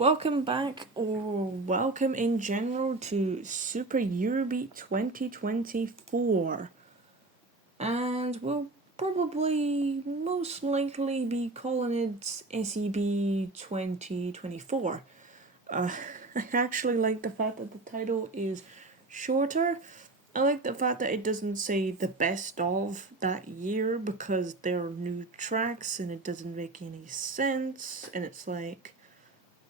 Welcome back, or welcome in general, to Super Eurobeat 2024. And we'll probably most likely be calling it SEB 2024. I actually like the fact that the title is shorter. I like the fact that it doesn't say the best of that year because there are new tracks and it doesn't make any sense. And it's like,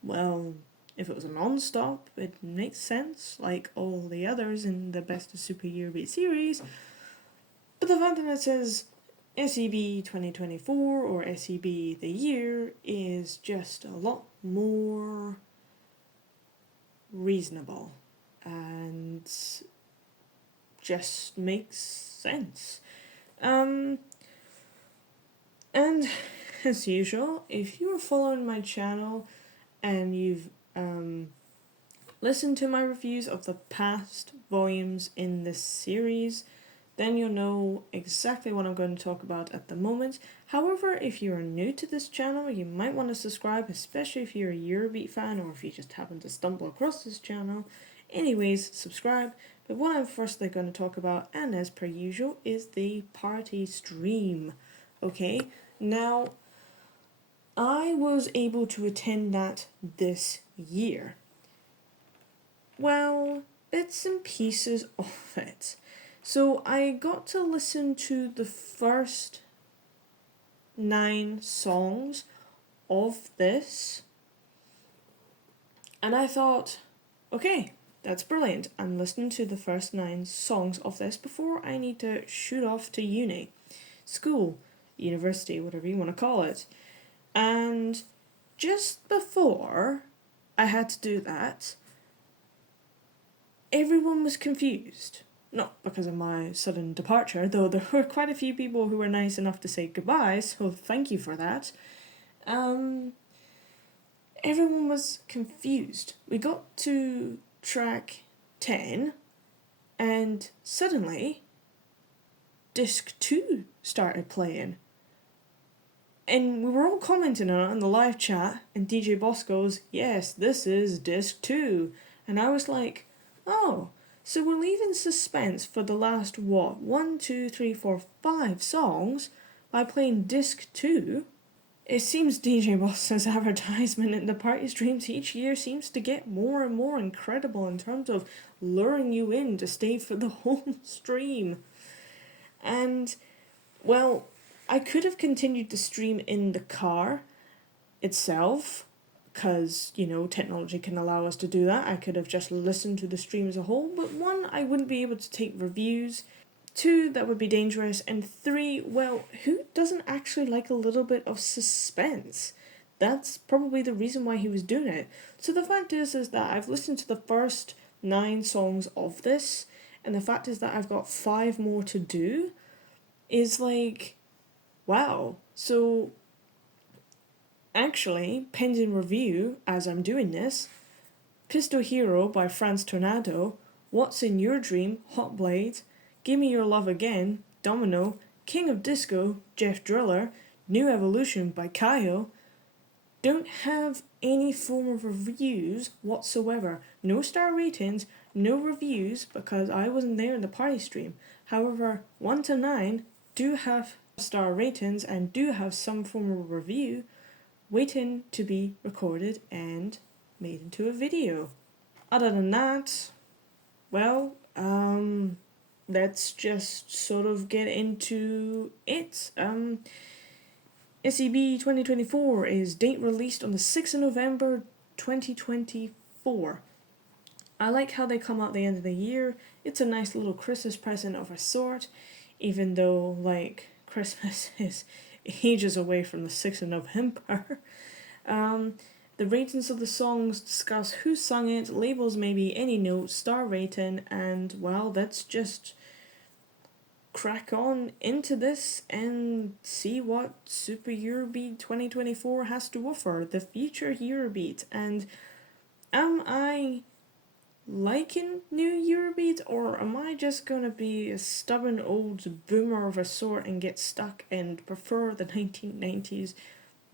well, if it was a non-stop, it makes sense, like all the others in the Best of Super Eurobeat series. But the fact that it says SEB 2024 or SEB the year is just a lot more reasonable and just makes sense. And as usual, if you are following my channel and you've listened to my reviews of the past volumes in this series, then you'll know exactly what I'm going to talk about at the moment. However, if you are new to this channel, you might want to subscribe, especially if you're a Eurobeat fan or if you just happen to stumble across this channel. Anyways, subscribe. But what I'm firstly going to talk about, and as per usual, is the party stream. Okay, now I was able to attend that this year. Well, bits and pieces of it. So I got to listen to the first 9 songs of this, and I thought, okay, that's brilliant. I'm listening to the first 9 songs of this before I need to shoot off to uni, school, university, whatever you want to call it. And just before I had to do that, everyone was confused. Not because of my sudden departure, though there were quite a few people who were nice enough to say goodbye, so thank you for that. Everyone was confused. We got to track 10, and suddenly, disc 2 started playing. And we were all commenting on it in the live chat, and DJ Boss goes, yes, this is disc 2. And I was like, oh, so we're leaving suspense for the last, 1, 2, 3, 4, 5 songs by playing disc 2? It seems DJ Boss's advertisement in the party streams each year seems to get more and more incredible in terms of luring you in to stay for the whole stream. And, well, I could have continued to stream in the car itself, because, technology can allow us to do that. I could have just listened to the stream as a whole, but 1, I wouldn't be able to take reviews. 2, that would be dangerous. And 3, well, who doesn't actually like a little bit of suspense? That's probably the reason why he was doing it. So the fact is that I've listened to the first 9 songs of this, and the fact is that I've got 5 more to do, is like, wow. So actually, pending review as I'm doing this, Pistol Hero by France Tornado, What's in Your Dream, Hot Blade, Gimme Your Love Again, Domino, King of Disco, Jeff Driller, New Evolution by Kyle, don't have any form of reviews whatsoever. No star ratings, no reviews, because I wasn't there in the party stream. However, 1 to 9 do have star ratings and do have some form of review waiting to be recorded and made into a video. Other than that, well, let's just sort of get into it. SEB 2024 is date released on the 6th of November 2024. I like how they come out the end of the year. It's a nice little Christmas present of a sort, even though, like, Christmas is ages away from the 6th of November. The ratings of the songs discuss who sung it, labels maybe any note, star rating, and, well, let's just crack on into this and see what Super Eurobeat 2024 has to offer, the future Eurobeat. And am I liking new Eurobeat, or am I just gonna be a stubborn old boomer of a sort and get stuck and prefer the 1990s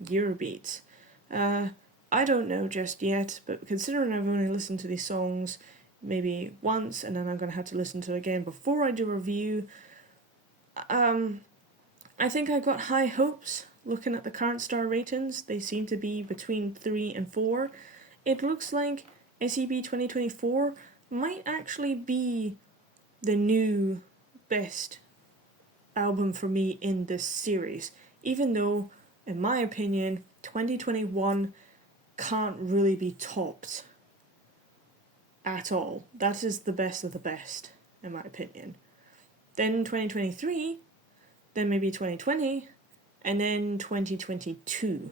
Eurobeat? I don't know just yet, but considering I've only listened to these songs maybe once and then I'm going to have to listen to it again before I do a review, I think I got high hopes looking at the current star ratings. They seem to be between 3 and 4. It looks like SEB 2024 might actually be the new best album for me in this series, even though, in my opinion, 2021 can't really be topped at all. That is the best of the best, in my opinion. Then 2023, then maybe 2020, and then 2022,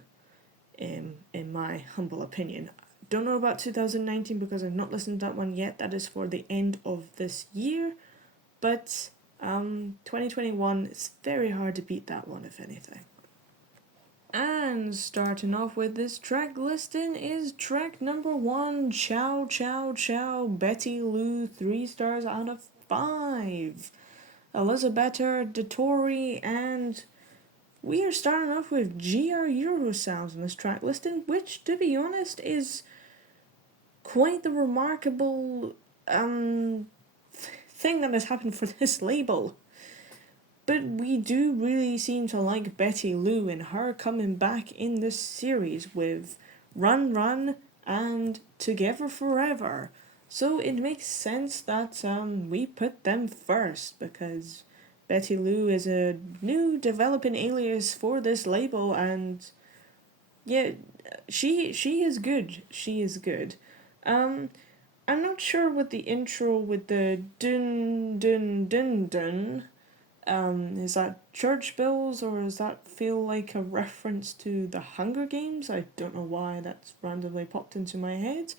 in my humble opinion. Don't know about 2019 because I've not listened to that one yet. That is for the end of this year, but 2021, it's very hard to beat that one, if anything. And starting off with this track listing is track number 1, Ciao Ciao Ciao, Betty Lou, 3 stars out of 5. Elizabeth Dettori, and we are starting off with GR Euro sounds in this track listing, which, to be honest, is quite the remarkable thing that has happened for this label. But we do really seem to like Betty Lou and her coming back in this series with Run Run and Together Forever. So it makes sense that we put them first, because Betty Lou is a new developing alias for this label, and yeah, she is good. She is good. I'm not sure with the intro with the dun dun dun dun. Is that church bells, or does that feel like a reference to the Hunger Games? I don't know why that's randomly popped into my head.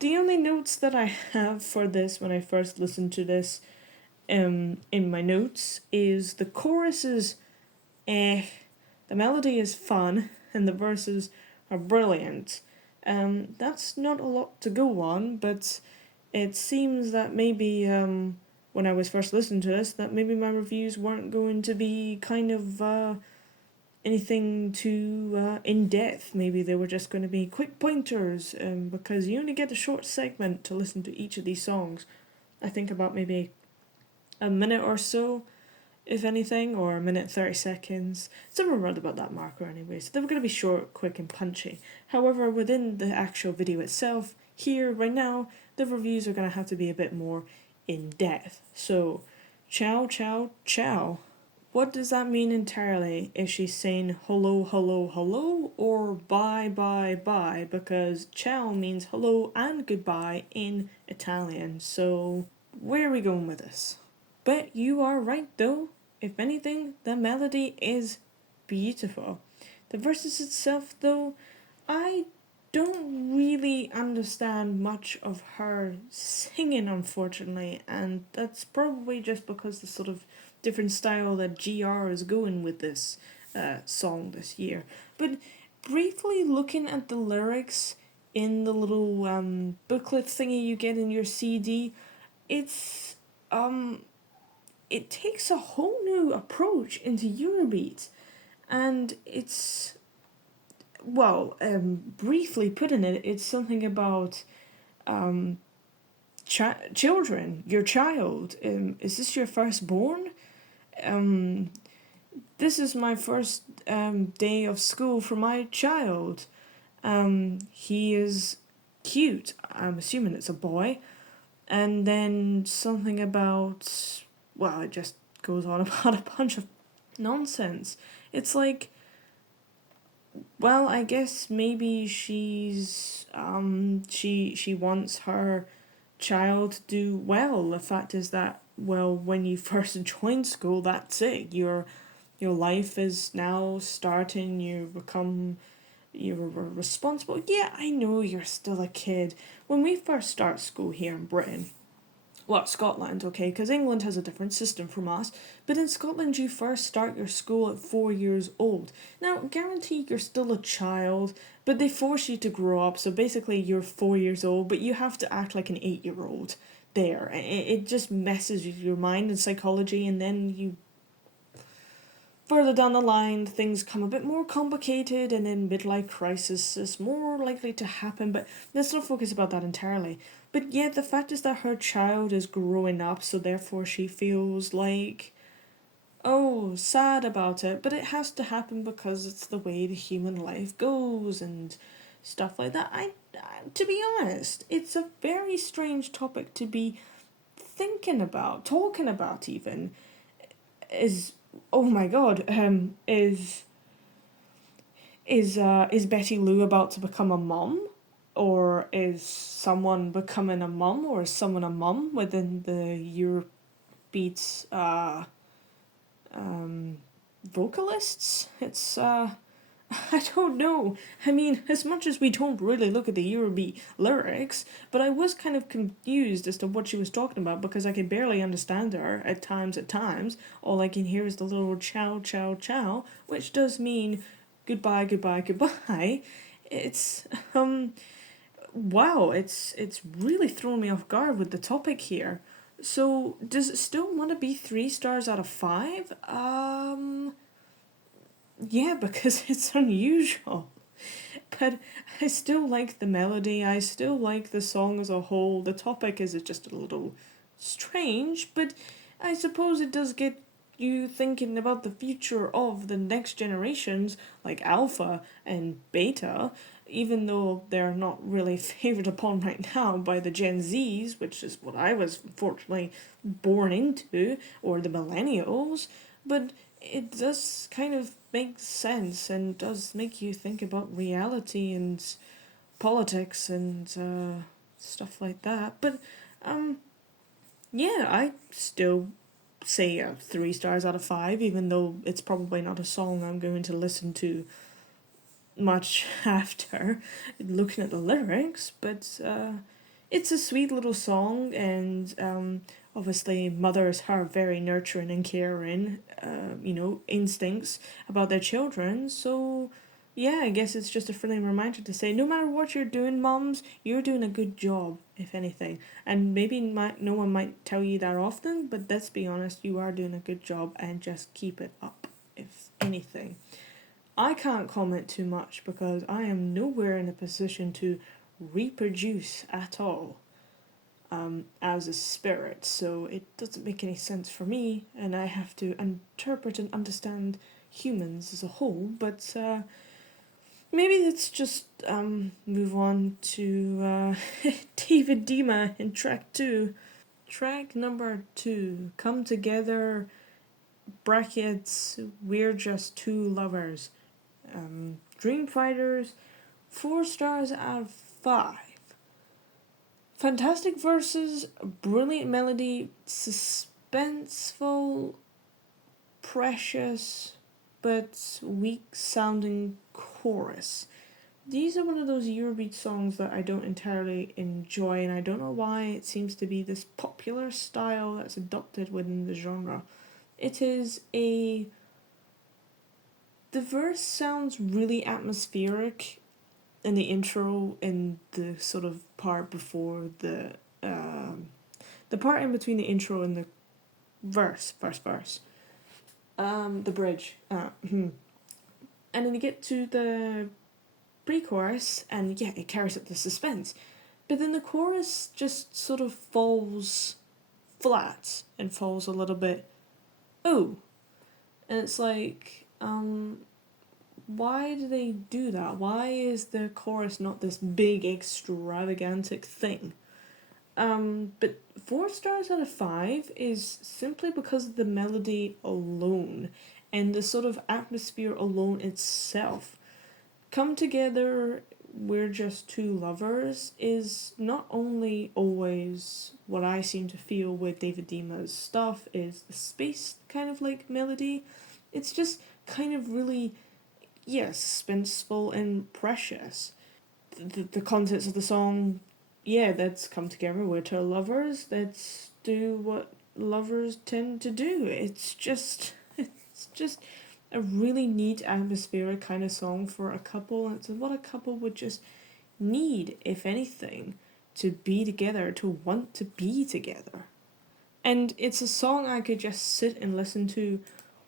The only notes that I have for this when I first listened to this in my notes is the chorus is the melody is fun, and the verses are brilliant. That's not a lot to go on, but it seems that maybe when I was first listening to this, that maybe my reviews weren't going to be kind of anything too in-depth. Maybe they were just going to be quick pointers, because you only get a short segment to listen to each of these songs. I think about maybe a minute or so, if anything, or a minute 30 seconds. Somewhere around about that marker anyway. So they were going to be short, quick and punchy. However, within the actual video itself, here, right now, the reviews are going to have to be a bit more in depth. So, ciao, ciao, ciao. What does that mean entirely? Is she saying hello, hello, hello, or bye, bye, bye? Because ciao means hello and goodbye in Italian. So, where are we going with this? But you are right though. If anything, the melody is beautiful. The verses itself, though, I don't really understand much of her singing, unfortunately, and that's probably just because the sort of different style that GR is going with this song this year. But briefly looking at the lyrics in the little booklet thingy you get in your CD, it's it takes a whole new approach into Eurobeat, and it's, well, briefly putting it, it's something about children, your child. Is this your firstborn? This is my first day of school for my child. He is cute. I'm assuming it's a boy. And then something about, well, it just goes on about a bunch of nonsense. It's like, well, I guess maybe she's she wants her child to do well. The fact is that, well, when you first join school, that's it. Your life is now starting. You're responsible. Yeah, I know you're still a kid. When we first start school here in Britain, well, Scotland, okay, because England has a different system from us, but in Scotland you first start your school at 4 years old. Now, guaranteed you're still a child, but they force you to grow up, so basically you're 4 years old, but you have to act like an 8-year-old there. It just messes with your mind and psychology, and then further down the line, things come a bit more complicated, and then midlife crisis is more likely to happen, but let's not focus about that entirely. But yeah, the fact is that her child is growing up, so therefore she feels like, oh, sad about it, but it has to happen because it's the way the human life goes and stuff like that. To be honest, it's a very strange topic to be thinking about, talking about even. Is oh my god, is Betty Lou about to become a mum? Or is someone becoming a mum, or is someone a mum within the Eurobeat vocalists? It's I don't know. I mean, as much as we don't really look at the Eurobeat lyrics, but I was kind of confused as to what she was talking about because I could barely understand her at times. At times, all I can hear is the little chow chow chow, which does mean goodbye, goodbye, goodbye. It's wow, it's really thrown me off guard with the topic here. So, does it still want to be 3 stars out of 5? Yeah, because it's unusual. But I still like the melody, I still like the song as a whole. The topic is just a little strange, but I suppose it does get you thinking about the future of the next generations, like Alpha and Beta, even though they're not really favored upon right now by the Gen Zs, which is what I was fortunately born into, or the Millennials. But it does kind of make sense and does make you think about reality and politics and stuff like that. But um, yeah, I still say 3 stars out of 5, even though it's probably not a song I'm going to listen to much after looking at the lyrics. But it's a sweet little song, and obviously mothers are very nurturing and caring, instincts about their children. So yeah, I guess it's just a friendly reminder to say no matter what you're doing, moms, you're doing a good job, if anything. And maybe no one might tell you that often, but let's be honest, you are doing a good job, and just keep it up, if anything. I can't comment too much because I am nowhere in a position to reproduce at all as a spirit, so it doesn't make any sense for me, and I have to interpret and understand humans as a whole. But maybe let's just move on to David Dima in track 2. Track number 2, Come Together, brackets, We're Just Two Lovers. Dream Fighters, 4 stars out of 5. Fantastic verses, brilliant melody, suspenseful, precious, but weak sounding chorus. These are one of those Eurobeat songs that I don't entirely enjoy, and I don't know why it seems to be this popular style that's adopted within the genre. It is a. The verse sounds really atmospheric in the intro, in the sort of part before the part in between the intro and the first verse, the bridge, and then you get to the pre-chorus, and yeah, it carries up the suspense, but then the chorus just sort of falls flat and falls a little bit, oh, and it's like, why do they do that? Why is the chorus not this big extravagantic thing? But 4 stars out of 5 is simply because of the melody alone and the sort of atmosphere alone itself. Come Together, We're Just Two Lovers is not only always what I seem to feel with David Dima's stuff is the space kind of like melody. It's just kind of really, yes, suspenseful and precious. The contents of the song, yeah, let's come together, we're two lovers, let's do what lovers tend to do. It's just a really neat atmospheric kind of song for a couple, and it's what a couple would just need, if anything, to be together, to want to be together. And it's a song I could just sit and listen to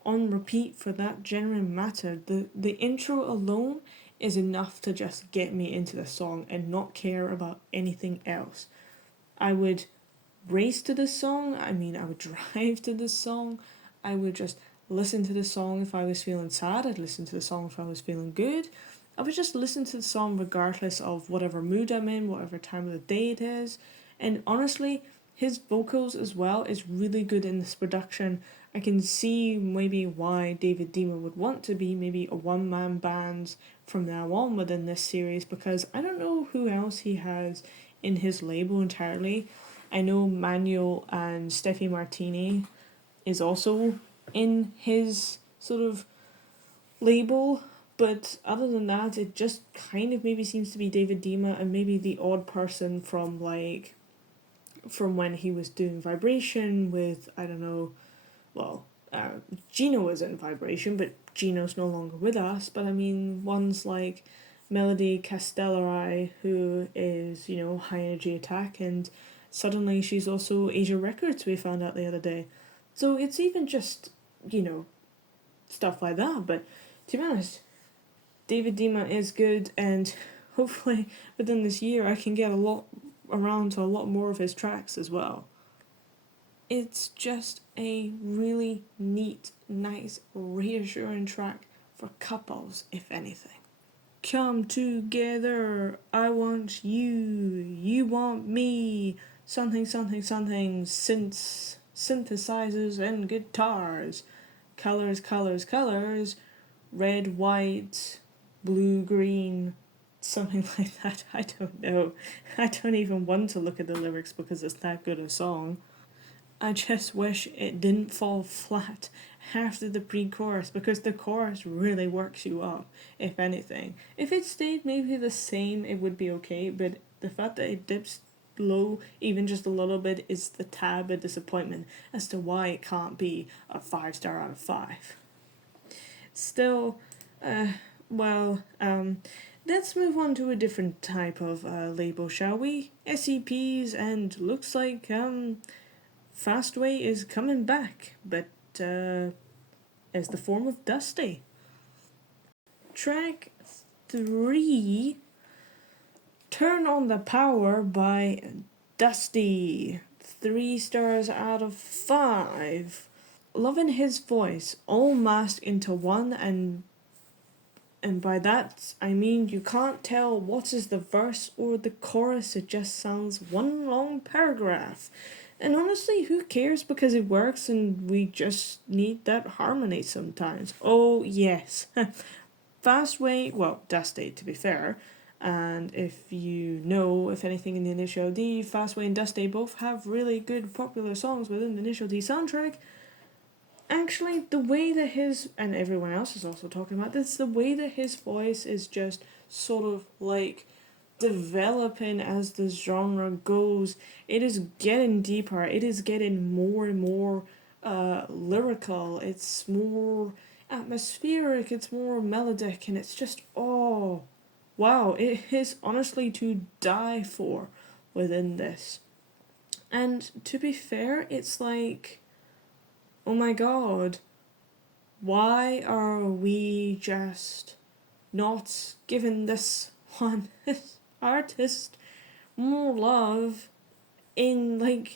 on repeat for that genuine matter. The intro alone is enough to just get me into the song and not care about anything else. I would race to this song, I mean, I would drive to this song, I would just listen to the song if I was feeling sad, I'd listen to the song if I was feeling good. I would just listen to the song regardless of whatever mood I'm in, whatever time of the day it is. And honestly, his vocals as well is really good in this production. I can see maybe why David Dima would want to be maybe a one-man band from now on within this series, because I don't know who else he has in his label entirely. I know Manuel and Steffi Martini is also in his sort of label, but other than that, it just kind of maybe seems to be David Dima and maybe the odd person from when he was doing Vibration with, I don't know, well, Gino was in Vibration, but Gino's no longer with us. But I mean, ones like Melody Castellari, who is, High Energy Attack, and suddenly she's also Asia Records, we found out the other day. So it's even just, stuff like that. But to be honest, David Dima is good, and hopefully within this year I can get around to a lot more of his tracks as well. It's just a really neat, nice, reassuring track for couples, if anything. Come together, I want you, you want me, something, something, something, synthesizers and guitars, colors, colors, colors, red, white, blue, green, something like that. I don't know. I don't even want to look at the lyrics because it's that good a song. I just wish it didn't fall flat after the pre-chorus, because the chorus really works you up, if anything. If it stayed maybe the same, it would be okay, but the fact that it dips low even just a little bit is the tad of disappointment as to why it can't be a 5-star out of 5. Still, let's move on to a different type of label, shall we? SEPs, and looks like Fastway is coming back, but as the form of Dusty. Track 3, Turn on the Power by Dusty. 3 stars out of 5. Loving his voice, all masked into one, and by that I mean you can't tell what is the verse or the chorus, it just sounds one long paragraph. And honestly, who cares, because it works and we just need that harmony sometimes. Oh yes. Fastway, well, Dusty to be fair, and if anything in the Initial D, Fastway and Dusty both have really good popular songs within the Initial D soundtrack. Actually, the way that and everyone else is also talking about this, the way that his voice is just sort of like developing as the genre goes, it is getting deeper, it is getting more and more lyrical, it's more atmospheric, it's more melodic, and it's just, oh wow, it is honestly to die for within this. And to be fair, it's like, oh my god, why are we just not giving this one artist more love in, the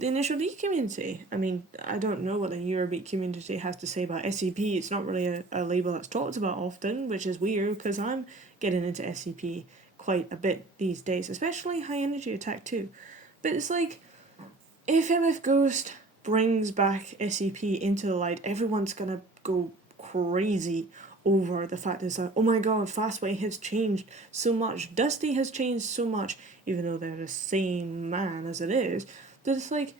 Initial D community? I mean, I don't know what the Eurobeat community has to say about SEP. It's not really a label that's talked about often, which is weird because I'm getting into SEP quite a bit these days, especially High Energy Attack too. But it's like, if MF Ghost brings back SEP into the light, everyone's gonna go crazy over the fact is that, oh my god, Fastway has changed so much, Dusty has changed so much, even though they're the same man as it is, that it's like,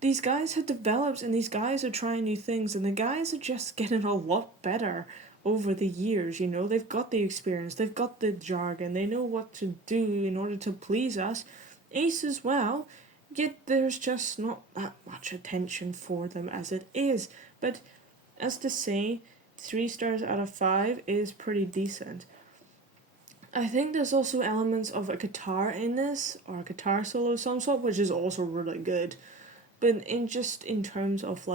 these guys have developed and these guys are trying new things and the guys are just getting a lot better over the years, they've got the experience, they've got the jargon, they know what to do in order to please us. Ace as well, yet there's just not that much attention for them as it is. But as to say, 3 stars out of 5 is pretty decent. I think there's also elements of a guitar in this, or a guitar solo of some sort, which is also really good. But in terms of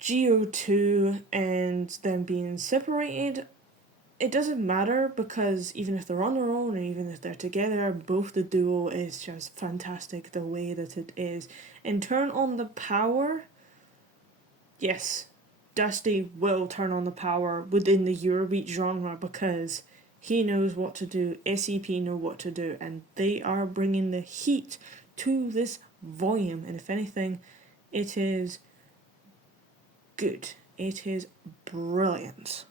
GO2 and them being separated, it doesn't matter because even if they're on their own or even if they're together, both the duo is just fantastic the way that it is. And Turn on the Power, yes, Dusty will turn on the power within the Eurobeat genre because he knows what to do, SEP know what to do, and they are bringing the heat to this volume. And if anything, it is good. It is brilliant.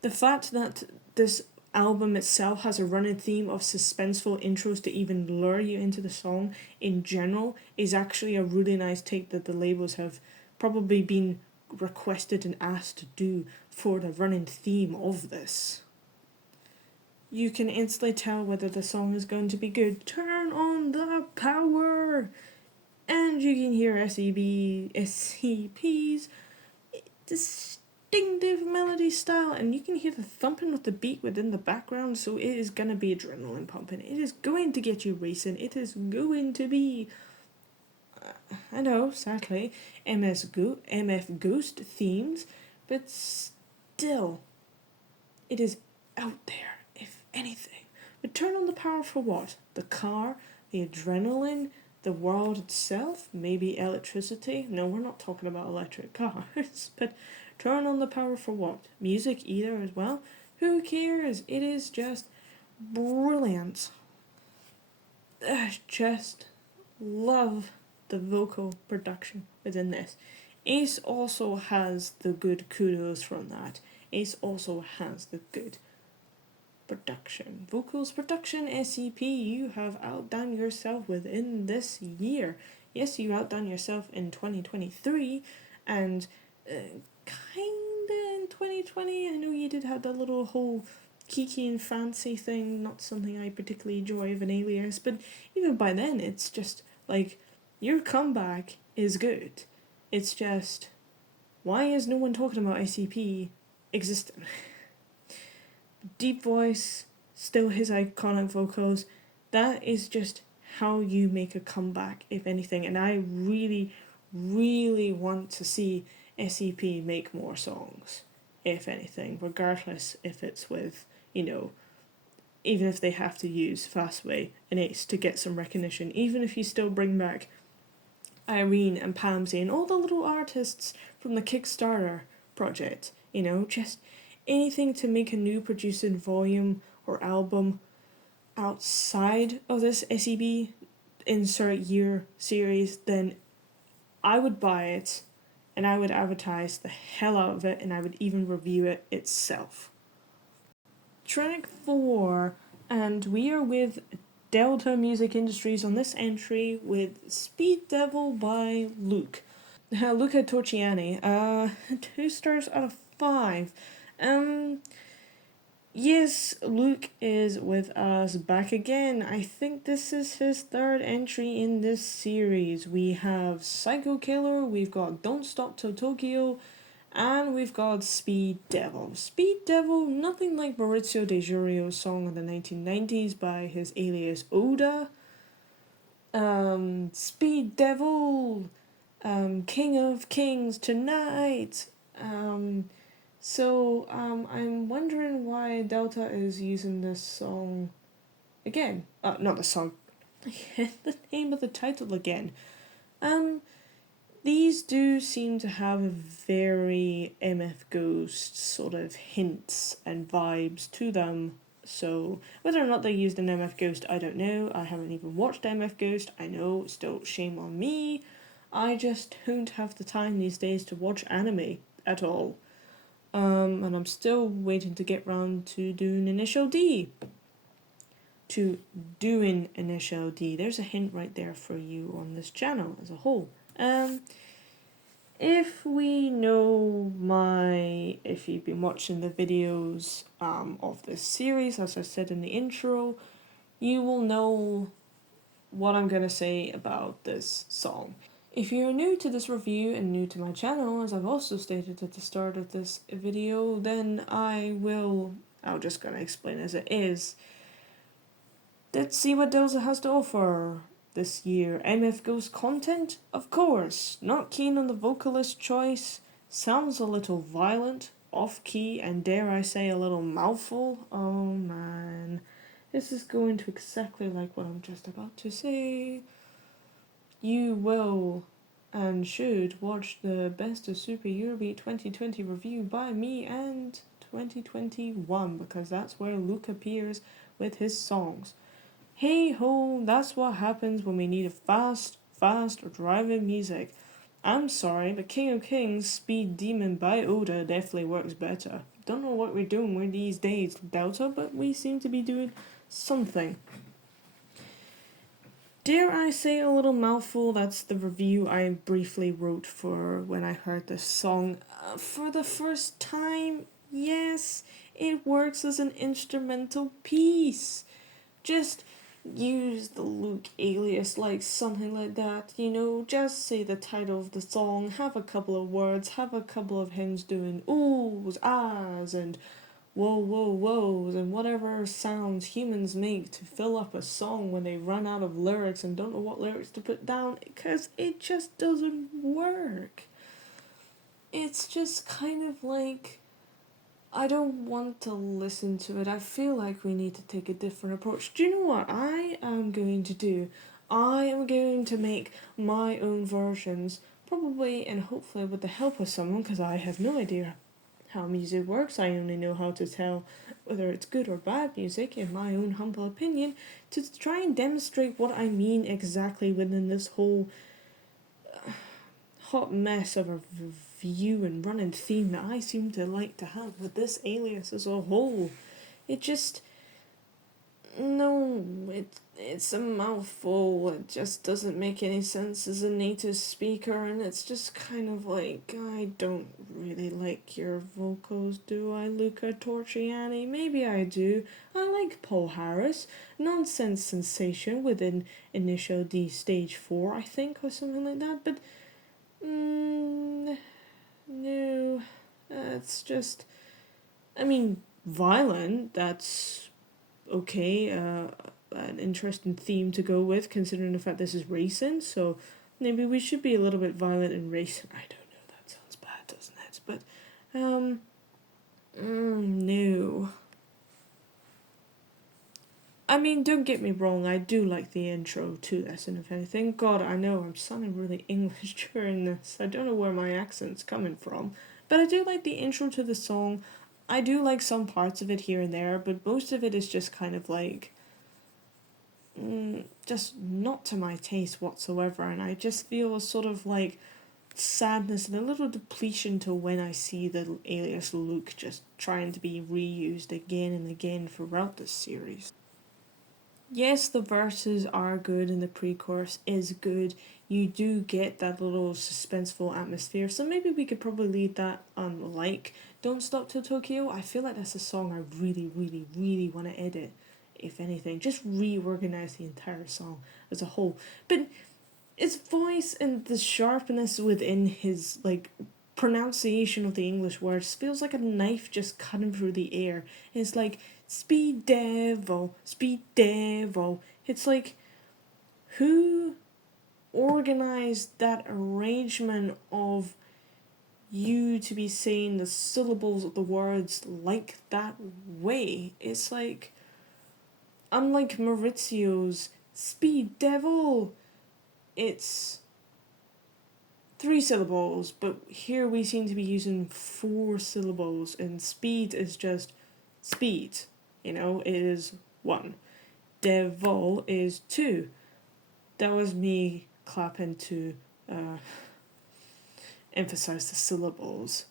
The fact that this album itself has a running theme of suspenseful intros to even lure you into the song in general is actually a really nice take that the labels have probably been requested and asked to do for the running theme of this. You can instantly tell whether the song is going to be good. Turn on the power! And you can hear SCP's distinctive melody style, and you can hear the thumping of the beat within the background, so it is going to be adrenaline pumping. It is going to get you racing. It is going to be, I know, sadly, MF Ghost themes, but still, it is out there, if anything. But turn on the power for what? The car? The adrenaline? The world itself? Maybe electricity? No, we're not talking about electric cars, but turn on the power for what? Music either as well? Who cares? It is just brilliant. I just love the vocal production within this. Ace also has the good kudos from that. Ace also has the good production. Vocals production, SCP, you have outdone yourself within this year. Yes, you outdone yourself in 2023 and kinda in 2020. I know you did have that little whole kiki and fancy thing, not something I particularly enjoy of an alias, but even by then it's just like your comeback is good. It's just, why is no one talking about SCP existing? Deep voice, still his iconic vocals. That is just how you make a comeback, if anything. And I really, really want to see SCP make more songs, if anything, regardless if it's with, even if they have to use Fastway and Ace to get some recognition, even if you still bring back Irene and Pamsy and all the little artists from the Kickstarter project, just anything to make a new producing volume or album outside of this SEB insert year series, then I would buy it and I would advertise the hell out of it and I would even review it itself. Track 4, and we are with Delta Music Industries on this entry with Speed Devil by Luke. Luca Torchiani, 2 stars out of 5. Yes, Luke is with us back again. I think this is his 3rd entry in this series. We have Psycho Killer, we've got Don't Stop Till Tokyo, and we've got Speed Devil. Speed Devil, nothing like Maurizio De Giurio's song in the 1990s by his alias Oda. Speed Devil, King of Kings Tonight. So I'm wondering why Delta is using this song again. Not the song, the name of the title again. These do seem to have a very MF Ghost sort of hints and vibes to them. So whether or not they used an MF Ghost, I don't know. I haven't even watched MF Ghost. I know, still shame on me. I just don't have the time these days to watch anime at all. And I'm still waiting to get round to doing Initial D. There's a hint right there for you on this channel as a whole. If you've been watching the videos of this series, as I said in the intro, you will know what I'm going to say about this song. If you're new to this review and new to my channel, as I've also stated at the start of this video, then I'm just going to explain as it is. Let's see what Delta has to offer. this year. MF Ghost content? Of course. Not keen on the vocalist choice. Sounds a little violent, off key, and dare I say a little mouthful. Oh man. This is going to exactly like what I'm just about to say. You will and should watch the Best of Super Eurobeat 2020 review by me and 2021 because that's where Luke appears with his songs. Hey ho, that's what happens when we need a fast driving music. I'm sorry, but King of Kings Speed Demon by Oda definitely works better. Don't know what we're doing with these days, Delta, but we seem to be doing something. Dare I say a little mouthful? That's the review I briefly wrote for when I heard this song. For the first time, yes, it works as an instrumental piece. Just use the Luke alias like something like that, you know, just say the title of the song, have a couple of words, have a couple of hymns doing oohs, ahs, and whoa, whoa, whoas, and whatever sounds humans make to fill up a song when they run out of lyrics and don't know what lyrics to put down, because it just doesn't work. It's just kind of like, I don't want to listen to it. I feel like we need to take a different approach. Do you know what I am going to do? I am going to make my own versions, probably and hopefully with the help of someone, because I have no idea how music works. I only know how to tell whether it's good or bad music, in my own humble opinion, to try and demonstrate what I mean exactly within this whole hot mess of a review and running theme that I seem to like to have with this alias as a whole. It just... No, it's a mouthful. It just doesn't make any sense as a native speaker, and it's just kind of like, I don't really like your vocals, do I, Luca Torchiani? Maybe I do. I like Paul Harris. Nonsense Sensation within Initial D Stage 4, I think, or something like that, but no, it's just, I mean, violent, that's okay, an interesting theme to go with, considering the fact this is racing, so maybe we should be a little bit violent in racing. I don't know, that sounds bad, doesn't it? But, no. I mean, don't get me wrong, I do like the intro to this, and if anything, God, I know I'm sounding really English during this. I don't know where my accent's coming from, but I do like the intro to the song. I do like some parts of it here and there, but most of it is just kind of like, just not to my taste whatsoever, and I just feel a sort of like sadness and a little depletion to when I see the alias Luke just trying to be reused again and again throughout this series. Yes, the verses are good and the pre-chorus is good. You do get that little suspenseful atmosphere, so maybe we could probably leave that on like Don't Stop Till Tokyo. I feel like that's a song I really, really, really want to edit, if anything. Just reorganize the entire song as a whole. But his voice and the sharpness within his, like, pronunciation of the English words feels like a knife just cutting through the air. It's like, speed devil, speed devil. It's like, who organized that arrangement of you to be saying the syllables of the words like that way? It's like, unlike Maurizio's speed devil, it's 3 syllables, but here we seem to be using 4 syllables, and speed is just speed. You know, it is 1. Devil is 2. That was me clapping to emphasize the syllables.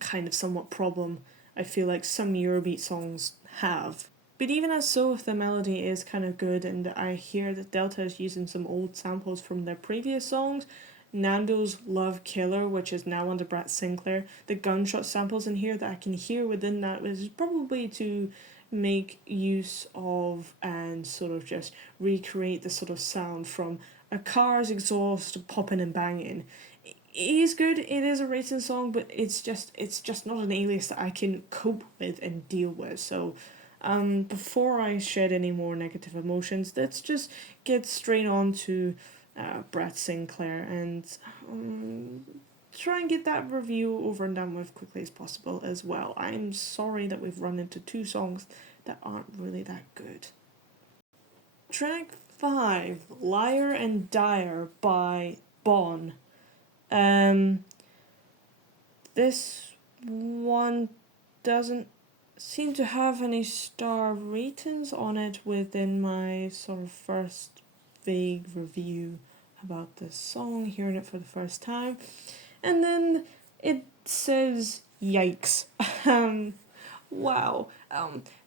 Kind of somewhat problem I feel like some Eurobeat songs have. But even as so, if the melody is kind of good, and I hear that Delta is using some old samples from their previous songs, Nando's Love Killer, which is now under Brett Sinclair, the gunshot samples in here that I can hear within that is probably to make use of and sort of just recreate the sort of sound from a car's exhaust popping and banging. It is good, it is a racing song, but it's just not an alias that I can cope with and deal with, so Before I shed any more negative emotions, let's just get straight on to Brett Sinclair and try and get that review over and done with quickly as possible as well. I'm sorry that we've run into two songs that aren't really that good. Track 5, Liar and Dyer by Bon. This one doesn't seem to have any star ratings on it within my sort of first vague review about this song, hearing it for the first time. And then it says, yikes. Wow.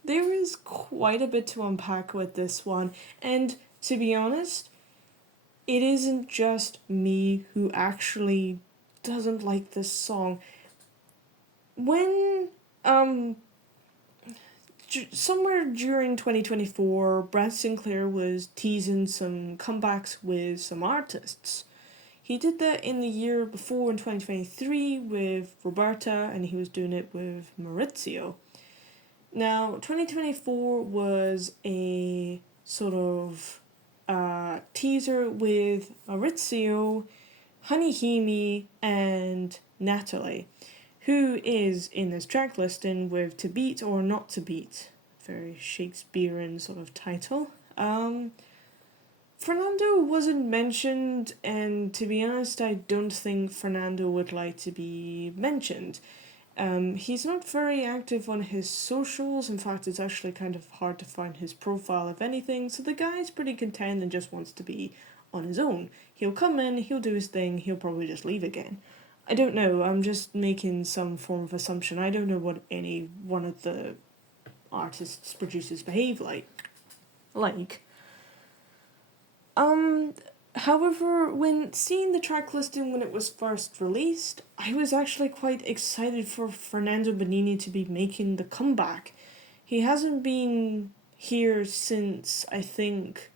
There is quite a bit to unpack with this one, and to be honest, it isn't just me who actually doesn't like this song. When somewhere during 2024, Brad Sinclair was teasing some comebacks with some artists. He did that in the year before in 2023 with Roberta, and he was doing it with Maurizio. Now, 2024 was a sort of teaser with Maurizio, Honeyhime, and Natalie, who is in this track listing with To Beat or Not to Beat. Very Shakespearean sort of title. Fernando wasn't mentioned, and to be honest, I don't think Fernando would like to be mentioned. He's not very active on his socials. In fact, it's actually kind of hard to find his profile, if anything, so the guy's pretty content and just wants to be on his own. He'll come in, he'll do his thing, he'll probably just leave again. I don't know, I'm just making some form of assumption. I don't know what any one of the artists, producers behave like. However, when seeing the track listing when it was first released, I was actually quite excited for Fernando Bonini to be making the comeback. He hasn't been here since, I think,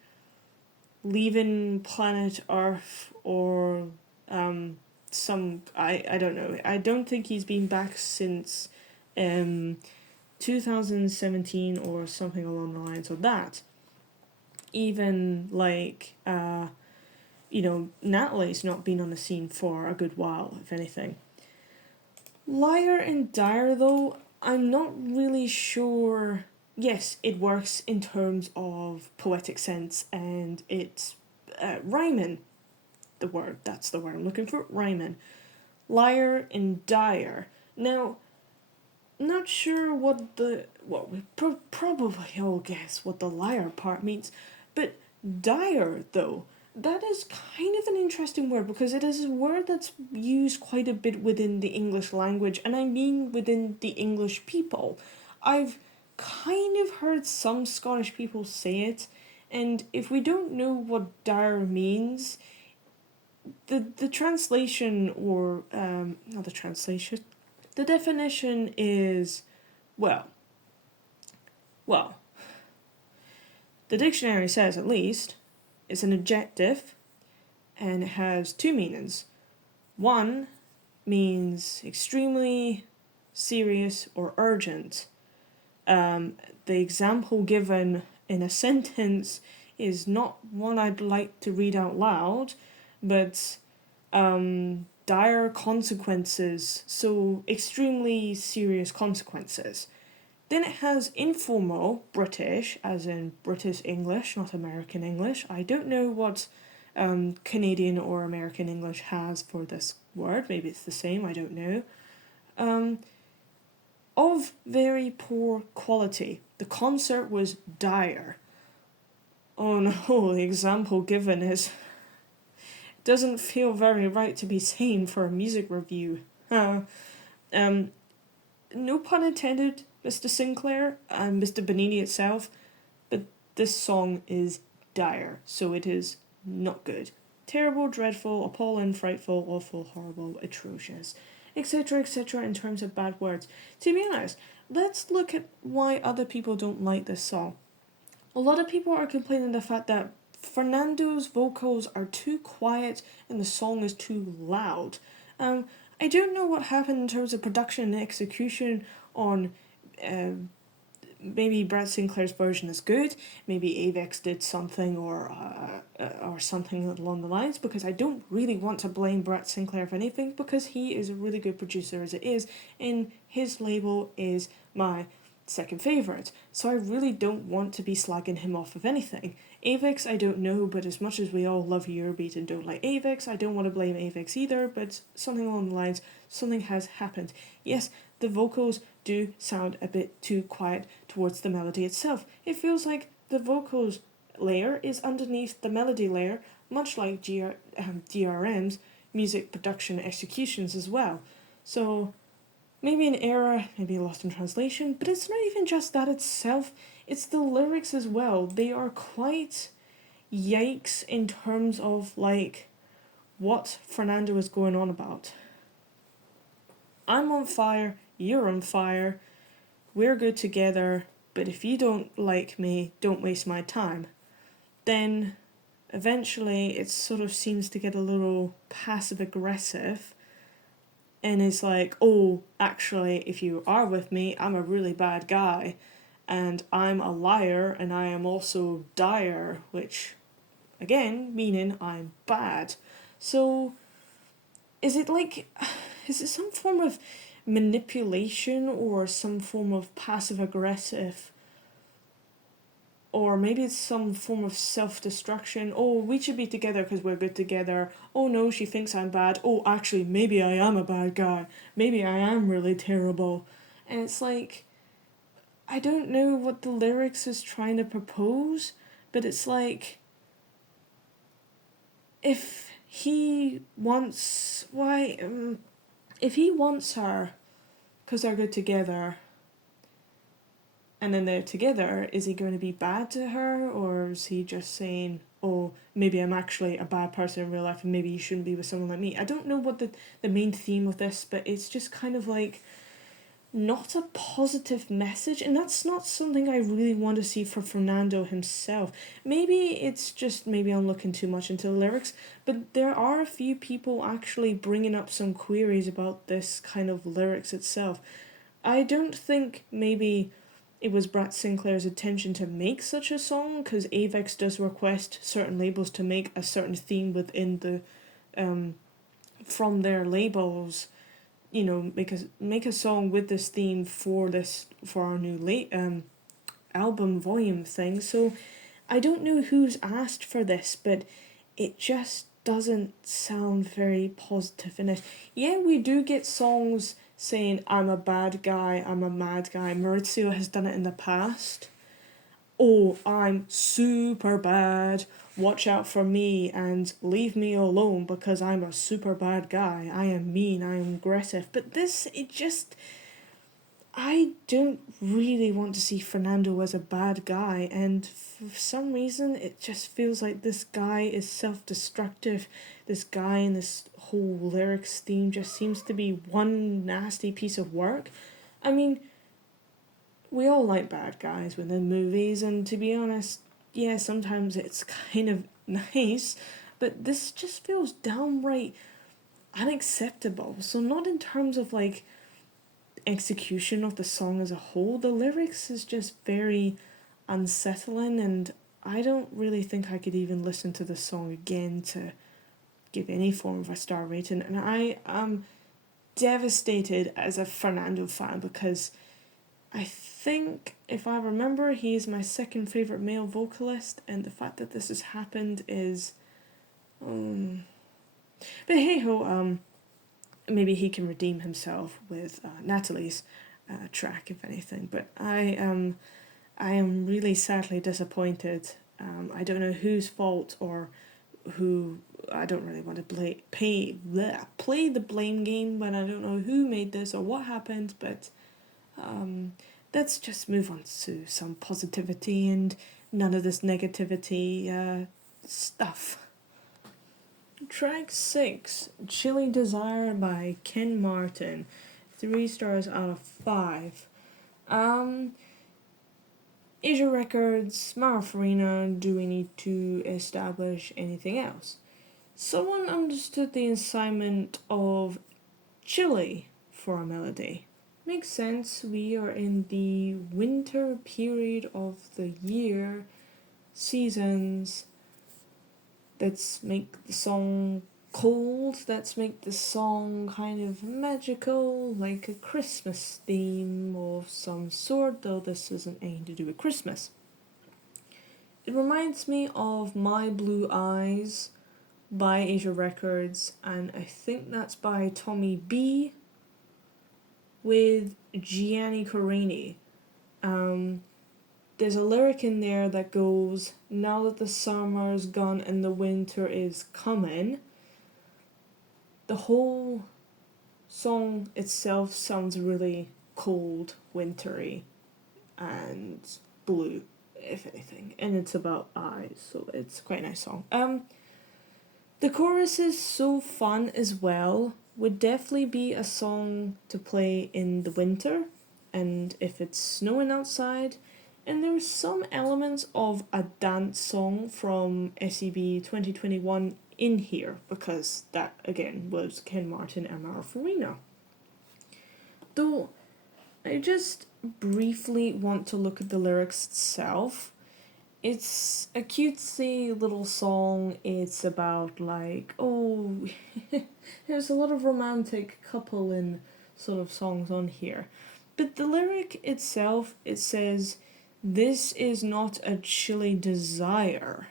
leaving Planet Earth or I don't know. I don't think he's been back since 2017 or something along the lines of that. Even Natalie's not been on the scene for a good while, if anything. Liar and Dyer, though, I'm not really sure. Yes, it works in terms of poetic sense, and it's rhyming. That's the word I'm looking for, rhyming. Liar and Dyer. Now, not sure what we probably all guess what the liar part means, but Dyer, though, that is kind of an interesting word because it is a word that's used quite a bit within the English language, and I mean within the English people. I've kind of heard some Scottish people say it, and if we don't know what dire means, the translation or not the translation, the definition is well, the dictionary says at least it's an adjective and it has two meanings. One means extremely serious or urgent. The example given in a sentence is not one I'd like to read out loud, but dire consequences, so extremely serious consequences. Then it has informal British, as in British English, not American English. I don't know what Canadian or American English has for this word. Maybe it's the same, I don't know. Of very poor quality. The concert was dire. Oh no, the example given doesn't feel very right to be saying for a music review. No pun intended, Mr. Sinclair and Mr. Bonini itself, but this song is dire, so it is not good. Terrible, dreadful, appalling, frightful, awful, horrible, atrocious, etc., in terms of bad words. To be honest, let's look at why other people don't like this song. A lot of people are complaining the fact that Fernando's vocals are too quiet and the song is too loud. I don't know what happened in terms of production and execution on maybe Brad Sinclair's version is good. Maybe Avex did something or something along the lines, because I don't really want to blame Brad Sinclair for anything, because he is a really good producer as it is, and his label is my second favourite. So I really don't want to be slagging him off of anything. Avex, I don't know, but as much as we all love Eurobeat and don't like Avex, I don't want to blame Avex either, but something along the lines, something has happened. Yes, the vocals do sound a bit too quiet towards the melody itself. It feels like the vocals layer is underneath the melody layer, much like DRM's music production executions as well. So maybe an error, maybe lost in translation, but it's not even just that itself, it's the lyrics as well. They are quite yikes in terms of like what Fernando is going on about. I'm on fire, you're on fire, we're good together, but if you don't like me, don't waste my time. Then eventually it sort of seems to get a little passive aggressive, and it's like, oh, actually, if you are with me, I'm a really bad guy, and I'm a liar, and I am also dire, which, again, meaning I'm bad. So, is it like, is it some form of manipulation or some form of passive aggressive, or maybe it's some form of self-destruction? Oh, we should be together because we're good together. Oh no, she thinks I'm bad. Oh, actually, maybe I am a bad guy. Maybe I am really terrible. And it's like, I don't know what the lyrics is trying to propose, but it's like, if he wants, if he wants her because they're good together, and then they're together, is he going to be bad to her, or is he just saying, oh, maybe I'm actually a bad person in real life and maybe you shouldn't be with someone like me? I don't know what the main theme of this, but it's just kind of like not a positive message, and that's not something I really want to see for Fernando himself. Maybe it's just, maybe I'm looking too much into the lyrics, but there are a few people actually bringing up some queries about this kind of lyrics itself. I don't think maybe it was Brad Sinclair's intention to make such a song, because Avex does request certain labels to make a certain theme within the from their labels, you know, make a song with this theme for our new album volume thing. So I don't know who's asked for this, but it just doesn't sound very positive in it. Yeah, we do get songs saying I'm a bad guy, I'm a mad guy. Maurizio has done it in the past. Oh, I'm super bad. Watch out for me and leave me alone because I'm a super bad guy. I am mean, I am aggressive. But this, it just, I don't really want to see Fernando as a bad guy, and for some reason it just feels like this guy is self-destructive. This guy and this whole lyrics theme just seems to be one nasty piece of work. I mean, we all like bad guys within movies, and to be honest, yeah, sometimes it's kind of nice, but this just feels downright unacceptable. So not in terms of like execution of the song as a whole, the lyrics is just very unsettling, and I don't really think I could even listen to the song again to give any form of a star rating. And I am devastated as a Fernando fan, because I think, if I remember, he's my second favourite male vocalist, and the fact that this has happened is but hey ho, maybe he can redeem himself with Natalie's track, if anything. But I am really sadly disappointed. I don't know whose fault or who. I don't really want to play the blame game when I don't know who made this or what happened. But let's just move on to some positivity and none of this negativity stuff. Track 6, Chilly Desire by Ken Martin. 3 stars out of 5. Asia Records, Mara Farina, do we need to establish anything else? Someone understood the assignment of chilly for a melody. Makes sense. We are in the winter period of the year, seasons. Let's make the song cold. Let's make the song kind of magical, like a Christmas theme of some sort, though this isn't anything to do with Christmas. It reminds me of My Blue Eyes by Asia Records, and I think that's by Tommy B with Gianni Carini. There's a lyric in there that goes, "Now that the summer's gone and the winter is coming." The whole song itself sounds really cold, wintry, and blue, if anything. And it's about eyes, so it's quite a nice song. The chorus is so fun as well. Would definitely be a song to play in the winter, and if it's snowing outside. And there's some elements of a dance song from SEB 2021 in here, because that again was Ken Martin and Mara Farina. Though I just briefly want to look at the lyrics itself. It's a cutesy little song. It's about like, oh, there's a lot of romantic couple in sort of songs on here. But the lyric itself, it says, "This is not a chilly desire."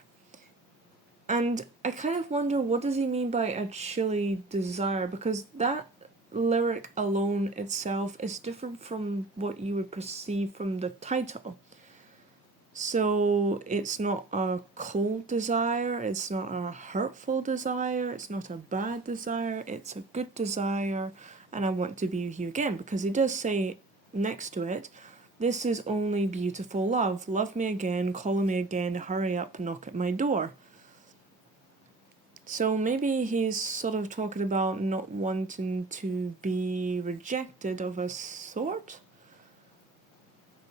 And I kind of wonder, what does he mean by a chilly desire? Because that lyric alone itself is different from what you would perceive from the title. So it's not a cold desire, it's not a hurtful desire, it's not a bad desire, it's a good desire, and I want to be with you again. Because he does say next to it, "This is only beautiful love. Love me again, call me again, hurry up, knock at my door." So maybe he's sort of talking about not wanting to be rejected of a sort?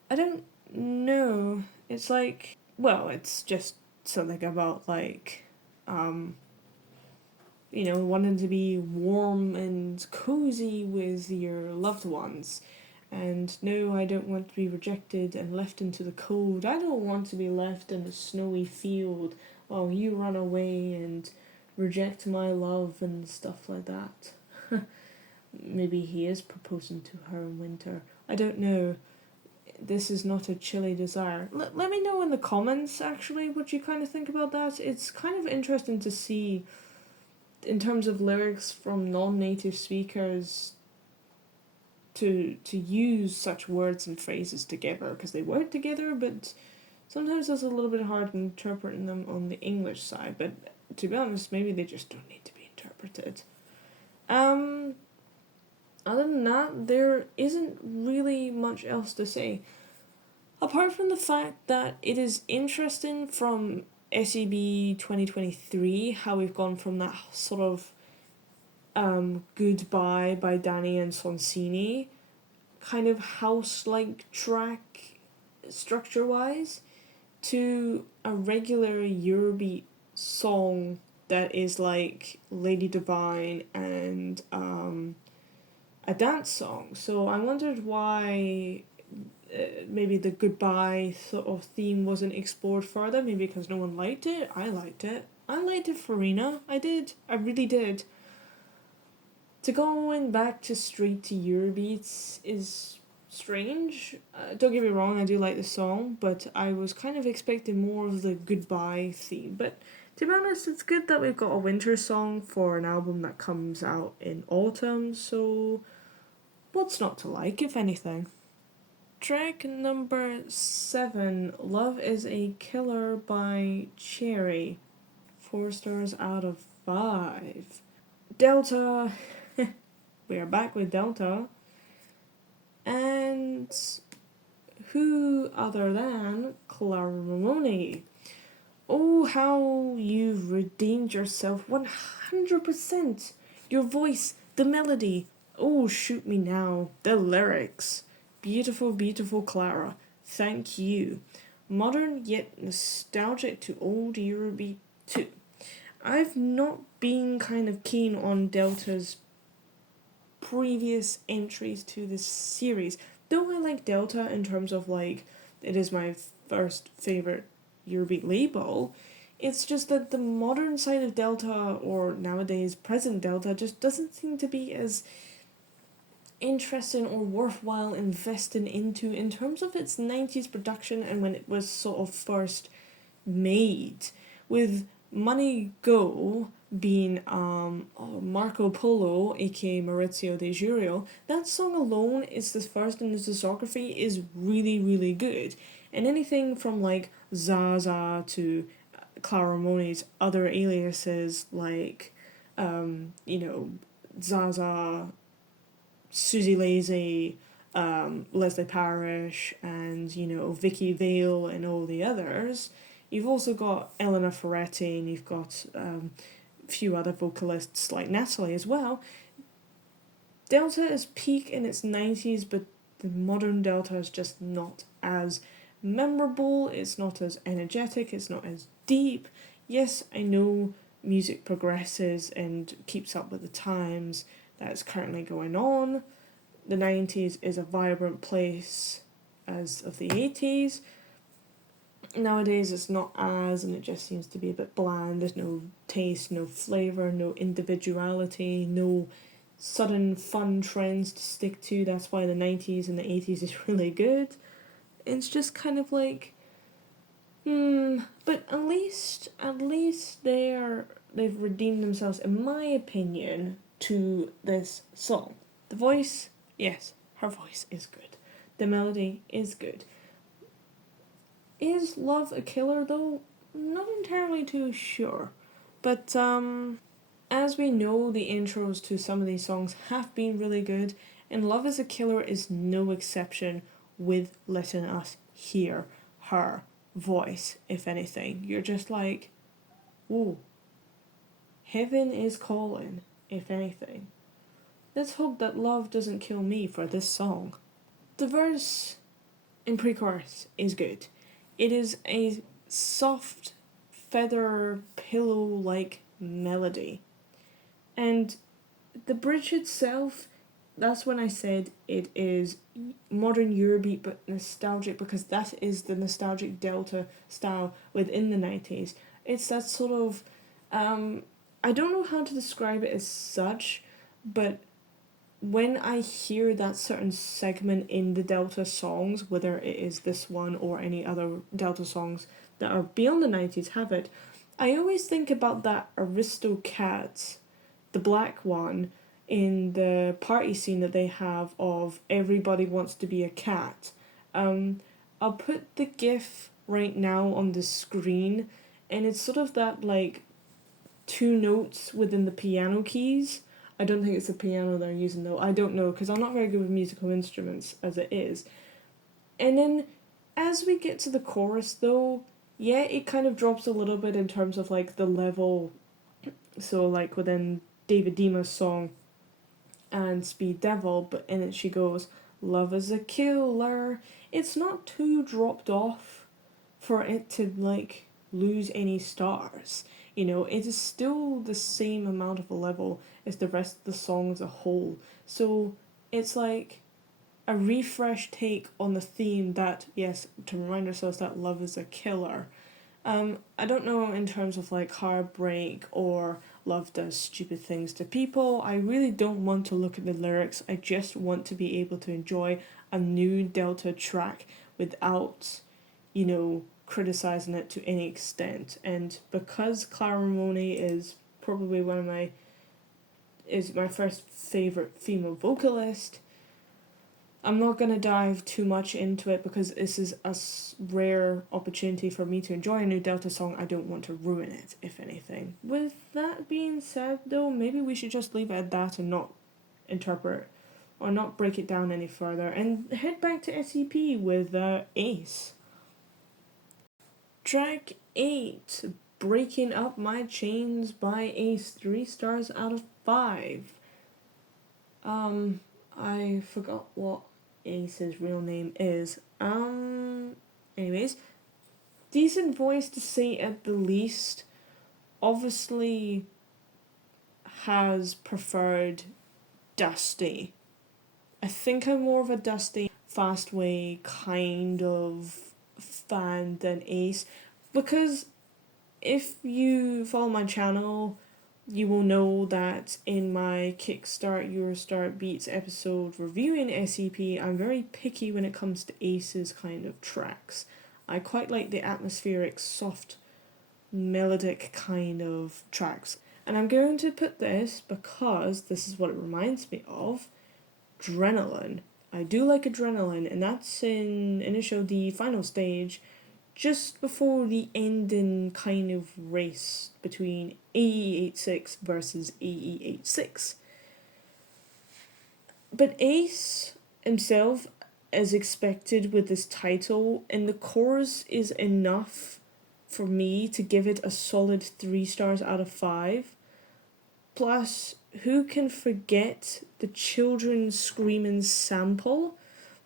I don't know. It's like, well, it's just something about like, wanting to be warm and cozy with your loved ones. And no, I don't want to be rejected and left into the cold. I don't want to be left in a snowy field while you run away and reject my love and stuff like that. Maybe he is proposing to her in winter. I don't know. This is not a chilly desire. Let me know in the comments, actually, what you kind of think about that. It's kind of interesting to see, in terms of lyrics from non-native speakers, to use such words and phrases together, because they work together, but sometimes it's a little bit hard interpreting them on the English side. But to be honest, maybe they just don't need to be interpreted. Other than that, there isn't really much else to say. Apart from the fact that it is interesting from SEB 2023 how we've gone from that sort of Goodbye by Danny and Sonsini, kind of house-like track structure-wise, to a regular Eurobeat song that is like Lady Divine and a dance song. So I wondered why maybe the goodbye sort of theme wasn't explored further. Maybe because no one liked it. I liked it. I liked it, Farina. I did. I really did. To going back to straight to Eurobeats is strange. Don't get me wrong, I do like the song, but I was kind of expecting more of the goodbye theme. But to be honest, it's good that we've got a winter song for an album that comes out in autumn, so what's not to like, if anything? Track number 7, Love is a Killer by Cherry. 4 stars out of 5. Delta. We are back with Delta. And who other than Clara Ramone? Oh, how you've redeemed yourself 100%. Your voice, the melody. Oh, shoot me now. The lyrics. Beautiful, beautiful Clara. Thank you. Modern yet nostalgic to old Eurobeat too. I've not been kind of keen on Delta's previous entries to this series. Though I like Delta in terms of like, it is my first favourite Eurobeat label, it's just that the modern side of Delta, or nowadays present Delta, just doesn't seem to be as interesting or worthwhile investing into in terms of its 90s production and when it was sort of first made. With Money Go being Marco Polo, aka Maurizio De Giulio, that song alone is the first in his discography is really, really good. And anything from like Zaza to Clara Mone's other aliases like, Zaza, Susie Lazy, Leslie Parrish, and Vicky Vale and all the others. You've also got Elena Ferretti, and you've got a few other vocalists like Natalie as well. Delta is peak in its 90s, but the modern Delta is just not as memorable, it's not as energetic, it's not as deep. Yes, I know music progresses and keeps up with the times that's currently going on. The 90s is a vibrant place as of the 80s. Nowadays it's not as, and it just seems to be a bit bland. There's no taste, no flavour, no individuality, no sudden fun trends to stick to. That's why the 90s and the 80s is really good. It's just kind of like, but at least they've redeemed themselves, in my opinion, to this song. The voice, yes, her voice is good. The melody is good. Is love a killer though? Not entirely too sure. But as we know, the intros to some of these songs have been really good, and Love is a Killer is no exception with letting us hear her voice, if anything. You're just like, whoa, heaven is calling, if anything. Let's hope that love doesn't kill me for this song. The verse in pre-chorus is good. It is a soft, feather pillow-like melody. And the bridge itself, that's when I said it is modern Eurobeat but nostalgic, because that is the nostalgic Delta style within the 90s. It's that sort of, I don't know how to describe it as such, but when I hear that certain segment in the Delta songs, whether it is this one or any other Delta songs that are beyond the 90s have it, I always think about that Aristocat, the black one, in the party scene that they have of Everybody Wants to Be a Cat. I'll put the gif right now on the screen, and it's sort of that like two notes within the piano keys. I don't think it's the piano they're using though. I don't know, because I'm not very good with musical instruments as it is. And then as we get to the chorus though, yeah, it kind of drops a little bit in terms of like the level. So like within David Dima's song and Speed Devil, but in it she goes, love is a killer. It's not too dropped off for it to like lose any stars. It is still the same amount of a level as the rest of the song as a whole. So it's like a refresh take on the theme that, yes, to remind ourselves that love is a killer. I don't know in terms of like heartbreak or love does stupid things to people. I really don't want to look at the lyrics. I just want to be able to enjoy a new Delta track without, criticizing it to any extent. And because Clara Ramone is probably my first favorite female vocalist, I'm not going to dive too much into it because this is a rare opportunity for me to enjoy a new Delta song. I don't want to ruin it, if anything. With that being said, though, maybe we should just leave it at that and not interpret or not break it down any further and head back to SEP with Ace. Track 8, Breaking Up My Chains by Ace, 3 stars out of 5. I forgot what Ace's real name is. Anyways, decent voice to say at the least. Obviously has preferred Dusty. I think I'm more of a Dusty, Fastway kind of fan than Ace, because if you follow my channel, you will know that in my Kickstart Eurostart Beats episode reviewing SCP, I'm very picky when it comes to Ace's kind of tracks. I quite like the atmospheric, soft, melodic kind of tracks. And I'm going to put this because this is what it reminds me of. Adrenaline. I do like Adrenaline, and that's in Initial D final stage, just before the ending kind of race between AE86 versus AE86. But Ace himself, as expected with this title, and the chorus is enough for me to give it a solid 3 stars out of 5. Plus, who can forget the children screaming sample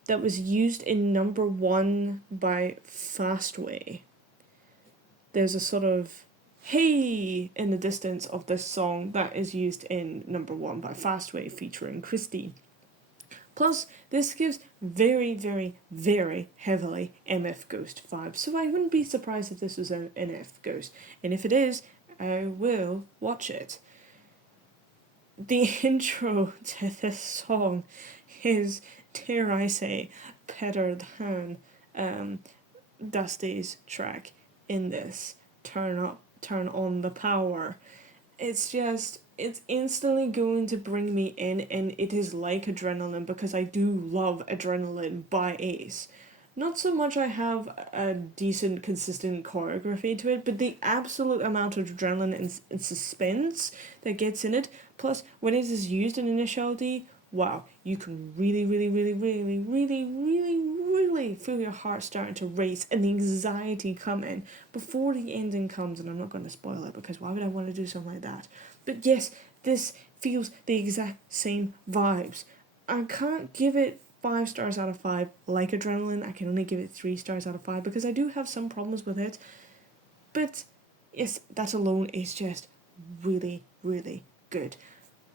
that was used in number 1 by Fastway? There's a sort of hey in the distance of this song that is used in number 1 by Fastway featuring Christy. Plus, this gives very, very, very heavily MF Ghost vibes, so I wouldn't be surprised if this was an MF Ghost. And if it is, I will watch it. The intro to this song is, dare I say, better than Dusty's track in this. Turn on the power. It's instantly going to bring me in, and it is like Adrenaline because I do love Adrenaline by Ace. Not so much I have a decent, consistent choreography to it, but the absolute amount of adrenaline and suspense that gets in it, plus when it is used in Initial D, wow, you can really, really, really, really, really, really, really feel your heart starting to race and the anxiety come in before the ending comes, and I'm not going to spoil it because why would I want to do something like that? But yes, this feels the exact same vibes. I can't give it 5 stars out of 5 like Adrenaline. I can only give it 3 stars out of 5 because I do have some problems with it. But yes, that alone is just really, really good.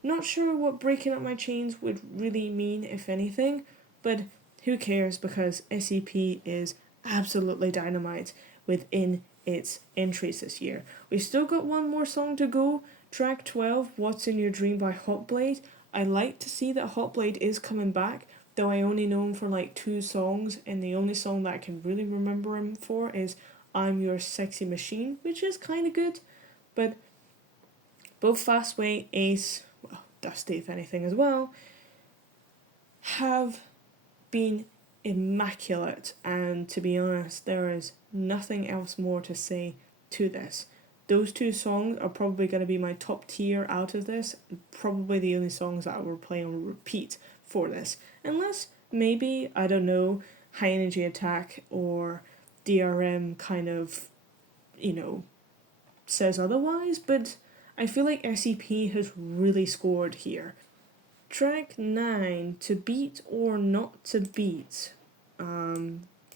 Not sure what breaking up my chains would really mean, if anything, but who cares because SCP is absolutely dynamite within its entries this year. We've still got one more song to go. Track 12, What's in Your Dream by Hotblade. I like to see that Hotblade is coming back, though I only know him for like 2 songs, and the only song that I can really remember him for is I'm Your Sexy Machine, which is kind of good. But both Fastway, Ace, well, Dusty if anything as well, have been immaculate, and to be honest, there is nothing else more to say to this. Those 2 songs are probably going to be my top tier out of this, probably the only songs that I will play on repeat for this. Unless, maybe, I don't know, High Energy Attack or DRM kind of, says otherwise, but I feel like SCP has really scored here. Track 9, To Beat or Not to Beat.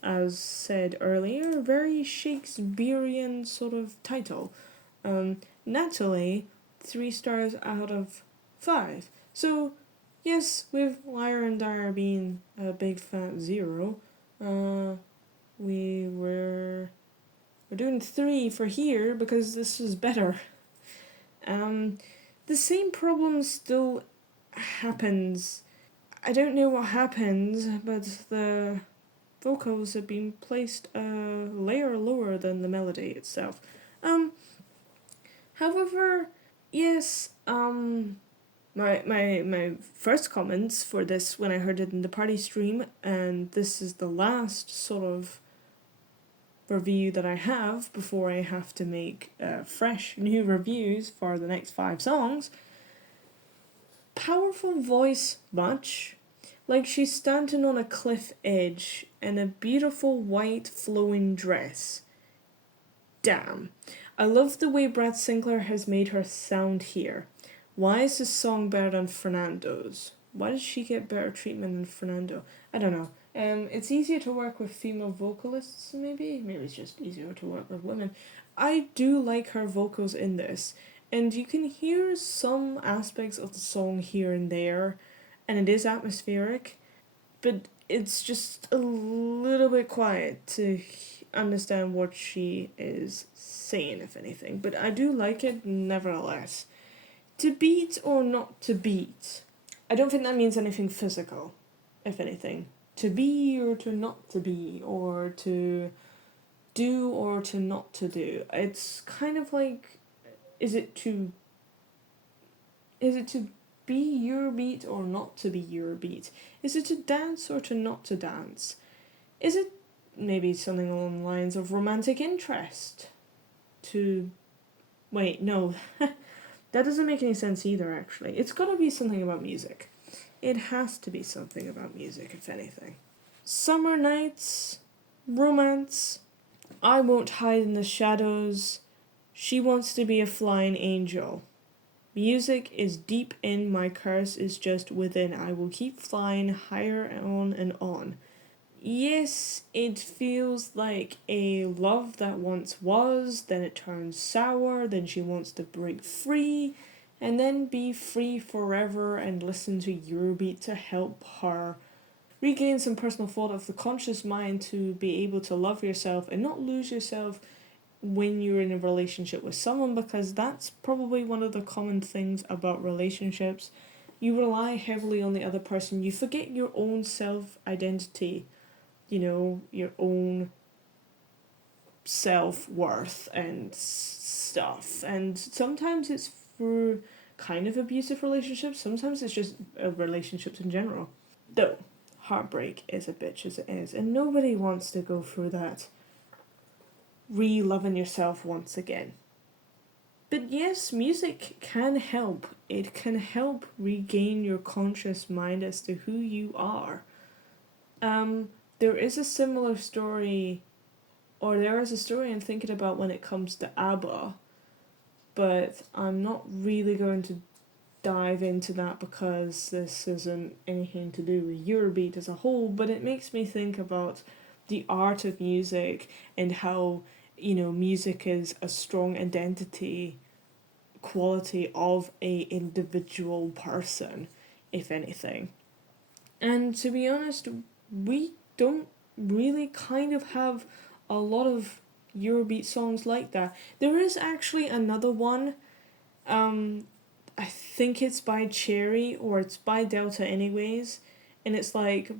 As said earlier, very Shakespearean sort of title. Natalie, 3 stars out of 5. So, yes, with Liar and Dyer being a big fat 0, we're doing 3 for here because this is better. The same problem still happens. I don't know what happens, but the vocals have been placed a layer lower than the melody itself. However, yes, my first comments for this when I heard it in the party stream, and this is the last sort of review that I have before I have to make fresh new reviews for the next 5 songs. Powerful voice much, like she's standing on a cliff edge in a beautiful white flowing dress. Damn. I love the way Brad Sinclair has made her sound here. Why is this song better than Fernando's? Why did she get better treatment than Fernando? I don't know. It's easier to work with female vocalists, maybe? Maybe it's just easier to work with women. I do like her vocals in this, and you can hear some aspects of the song here and there, and it is atmospheric, but it's just a little bit quiet to understand what she is saying, if anything. But I do like it nevertheless. To beat or not to beat, I don't think that means anything physical, if anything. To be or to not to be, or to do or to not to do. It's kind of like, is it to be Eurobeat or not to be Eurobeat? Is it to dance or to not to dance? Is it maybe something along the lines of romantic interest? To wait, no, that doesn't make any sense either. Actually, it's got to be something about music. It has to be something about music, if anything. Summer nights, romance. I won't hide in the shadows. She wants to be a flying angel. Music is deep in, my curse is just within. I will keep flying higher on and on. Yes, it feels like a love that once was, then it turns sour, then she wants to break free, and then be free forever and listen to Eurobeat to help her regain some personal thought of the conscious mind to be able to love yourself and not lose yourself when you're in a relationship with someone, because that's probably one of the common things about relationships. You rely heavily on the other person, you forget your own self identity, your own self worth and stuff. And sometimes it's through kind of abusive relationships, sometimes it's just relationships in general. Though, heartbreak is a bitch as it is, and nobody wants to go through that re-loving yourself once again. But yes, music can help. It can help regain your conscious mind as to who you are. There is a similar story, or there is a story I'm thinking about when it comes to ABBA, but I'm not really going to dive into that because this isn't anything to do with Eurobeat as a whole, but it makes me think about the art of music and how, music is a strong identity quality of a individual person, if anything. And to be honest, we don't really kind of have a lot of Eurobeat songs like that. There is actually another one, I think it's by Cherry, or it's by Delta anyways, and it's like,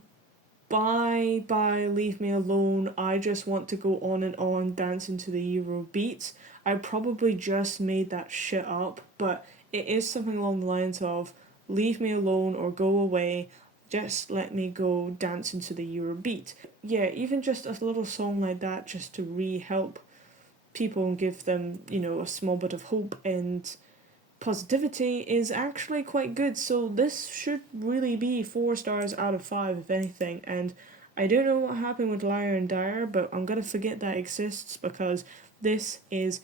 bye, bye, leave me alone, I just want to go on and on dancing to the Eurobeat. I probably just made that shit up, but it is something along the lines of, leave me alone or go away, just let me go dancing to the Eurobeat. Yeah, even just a little song like that just to help people and give them, a small bit of hope and positivity is actually quite good. So this should really be 4 stars out of 5 if anything. And I don't know what happened with Liar and Dyer, but I'm gonna forget that exists because this is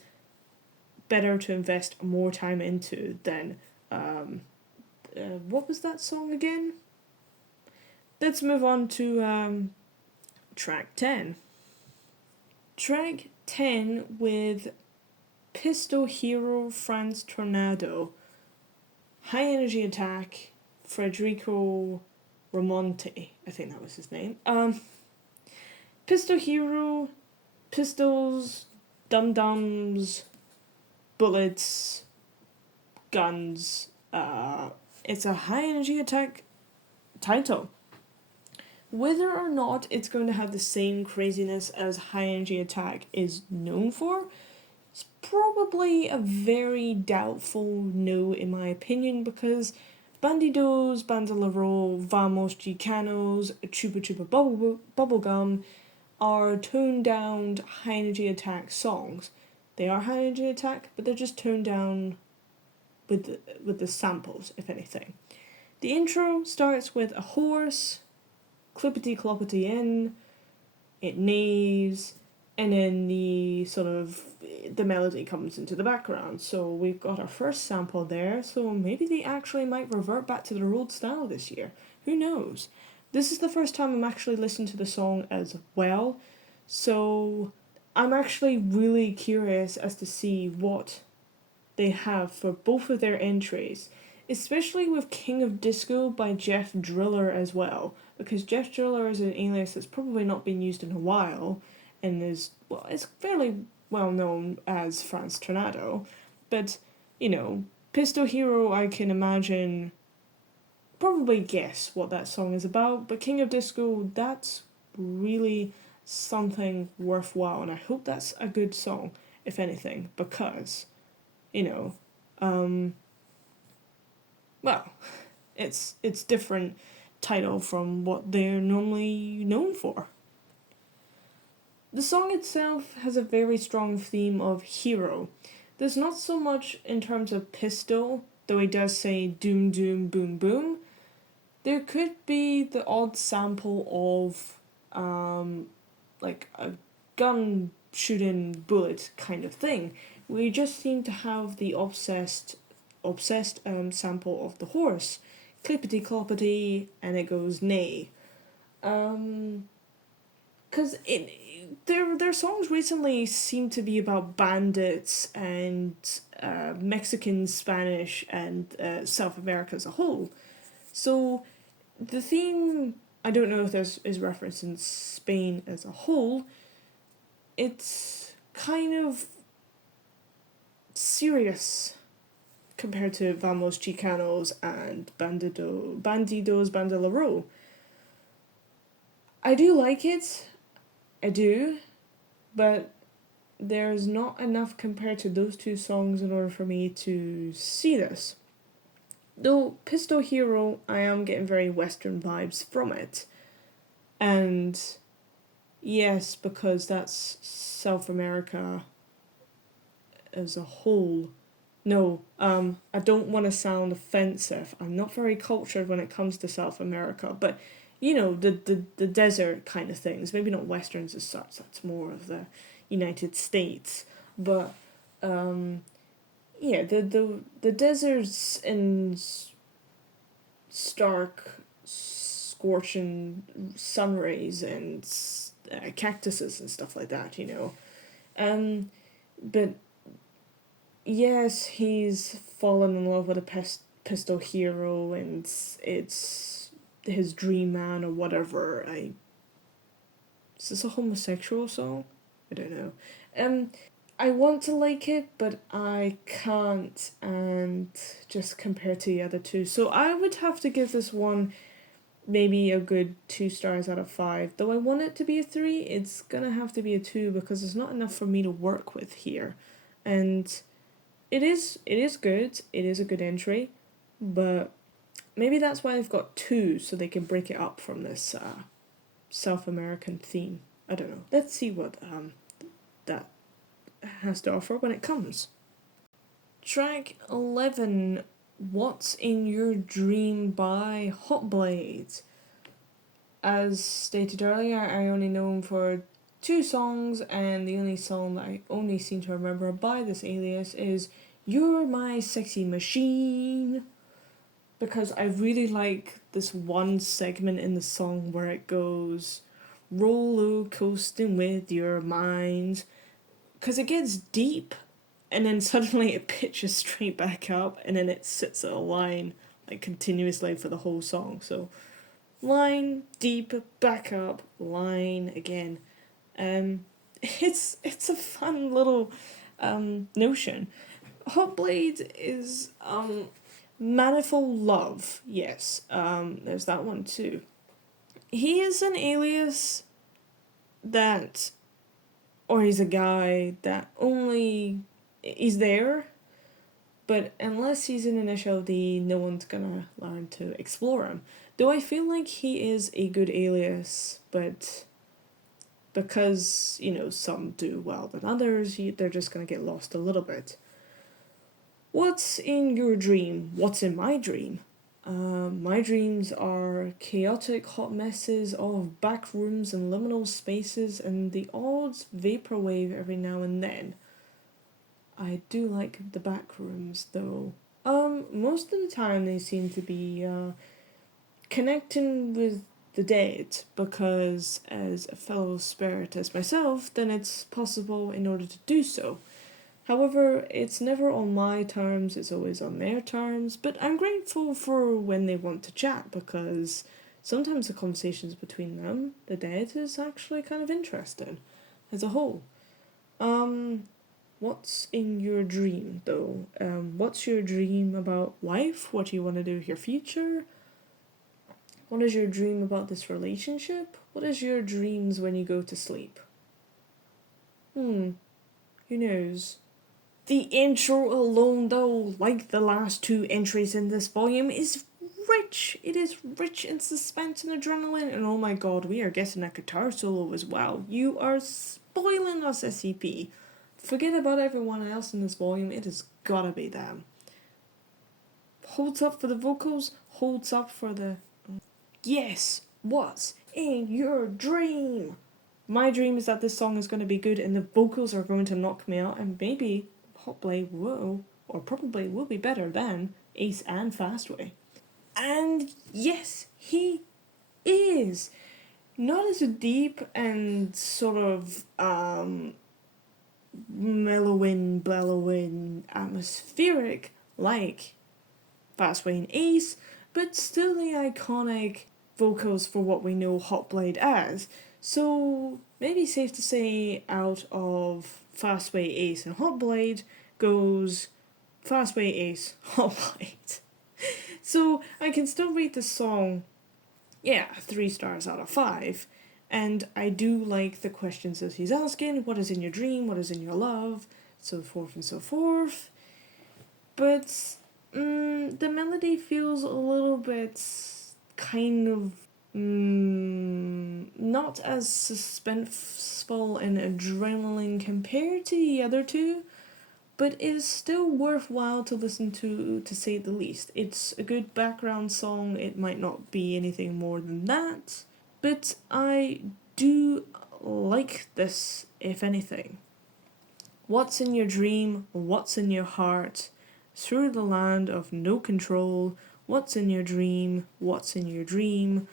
better to invest more time into than what was that song again? Let's move on to track 10. Track 10 with Pistol Hero France Tornado. High Energy Attack, Federico Ramonte, I think that was his name. Pistol Hero, pistols, dum-dums, bullets, guns. It's a high energy attack title. Whether or not it's going to have the same craziness as High Energy Attack is known for, it's probably a very doubtful no in my opinion, because Bandidos, Bandolero, Vamos Chicanos, Chupa Chupa Bubblegum are toned down high energy attack songs. They are high energy attack, but they're just toned down with the samples, if anything. The intro starts with a horse, clippity cloppity in, it neighs, and then the melody comes into the background. So we've got our first sample there, so maybe they actually might revert back to their old style this year. Who knows? This is the first time I'm actually listening to the song as well, so I'm actually really curious as to see what they have for both of their entries. especially with King of Disco by Jeff Driller as well, because Jeff Driller is an alias that's probably not been used in a while, and is fairly well known as Franz Tornado, but Pistol Hero, I can imagine, probably guess what that song is about, but King of Disco, that's really something worthwhile, and I hope that's a good song, if anything, because, you know, um, well, it's different title from what they're normally known for. The song itself has a very strong theme of hero. There's not so much in terms of pistol, though he does say doom doom boom boom. There could be the odd sample of like a gun shooting bullet kind of thing. We just seem to have the obsessed sample of the horse, clippity cloppity, and it goes neigh. Because their songs recently seem to be about bandits and Mexican, Spanish, and South America as a whole. So the theme, I don't know if this is referenced in Spain as a whole. It's kind of serious compared to Vamos Chicanos and Bandidos Bandolero. I do like it, I do, but there's not enough compared to those two songs in order for me to see this. Though Pistol Hero, I am getting very Western vibes from it. And yes, because that's South America as a whole. No, I don't want to sound offensive. I'm not very cultured when it comes to South America, but the desert kind of things. Maybe not westerns as such. That's more of the United States, but yeah, the deserts and stark, scorching sun rays and cactuses and stuff like that. But yes, he's fallen in love with a pistol hero, and it's his dream man or whatever. Is this a homosexual song? I don't know. I want to like it, but I can't, and just compare to the other two. So I would have to give this one maybe a good 2 stars out of 5. Though I want it to be a 3, it's gonna have to be a 2 because there's not enough for me to work with here. And it is good, it is a good entry, but maybe that's why they've got 2, so they can break it up from this South American theme. I don't know. Let's see what that has to offer when it comes. Track 11, What's in Your Dream by Hotblade. As stated earlier, I only know him for 2 songs, and the only song that I only seem to remember by this alias is You're My Sexy Machine, because I really like this one segment in the song where it goes roller coasting with your mind, because it gets deep and then suddenly it pitches straight back up and then it sits at a line like continuously for the whole song. So line, deep, back up, line again. It's a fun little notion. Hotblade is Manifold Love, yes. There's that one too. He is an alias that, or he's a guy that only is there, but unless he's an initial D, no one's gonna learn to explore him. Though I feel like he is a good alias, but because, some do well than others, they're just gonna get lost a little bit. What's in your dream? What's in my dream? My dreams are chaotic hot messes of back rooms and liminal spaces and the odd vaporwave every now and then. I do like the back rooms though. Most of the time they seem to be connecting with the dead, because as a fellow spirit as myself, then it's possible in order to do so. However, it's never on my terms, it's always on their terms, but I'm grateful for when they want to chat because sometimes the conversations between them, the dead, is actually kind of interesting as a whole. What's in your dream though? What's your dream about life? What do you want to do with your future? What is your dream about this relationship? What is your dreams when you go to sleep? Who knows? The intro alone, though, like the last two entries in this volume, is rich. It is rich in suspense and adrenaline, and oh my god, we are getting a guitar solo as well. You are spoiling us, SCP. Forget about everyone else in this volume, it has gotta be them. Holds up for the vocals, holds up for the... Yes, what's in your dream? My dream is that this song is going to be good and the vocals are going to knock me out, and maybe Hotblade will, or probably will be better than Ace and Fastway. And yes, he is. Not as deep and sort of mellowing, bellowing, atmospheric like Fastway and Ace, but still the iconic vocals for what we know Hotblade as. So maybe safe to say out of Fastway, Ace and Hotblade goes Fastway, Ace, Hotblade. So I can still rate this song, 3 stars out of 5. And I do like the questions that he's asking. What is in your dream? What is in your love? So forth and so forth. But the melody feels a little bit kind of not as suspenseful and adrenaline compared to the other two, but it is still worthwhile to listen to say the least. It's a good background song, it might not be anything more than that, but I do like this, if anything. What's in your dream? What's in your heart? Through the land of no control, what's in your dream? What's in your dream?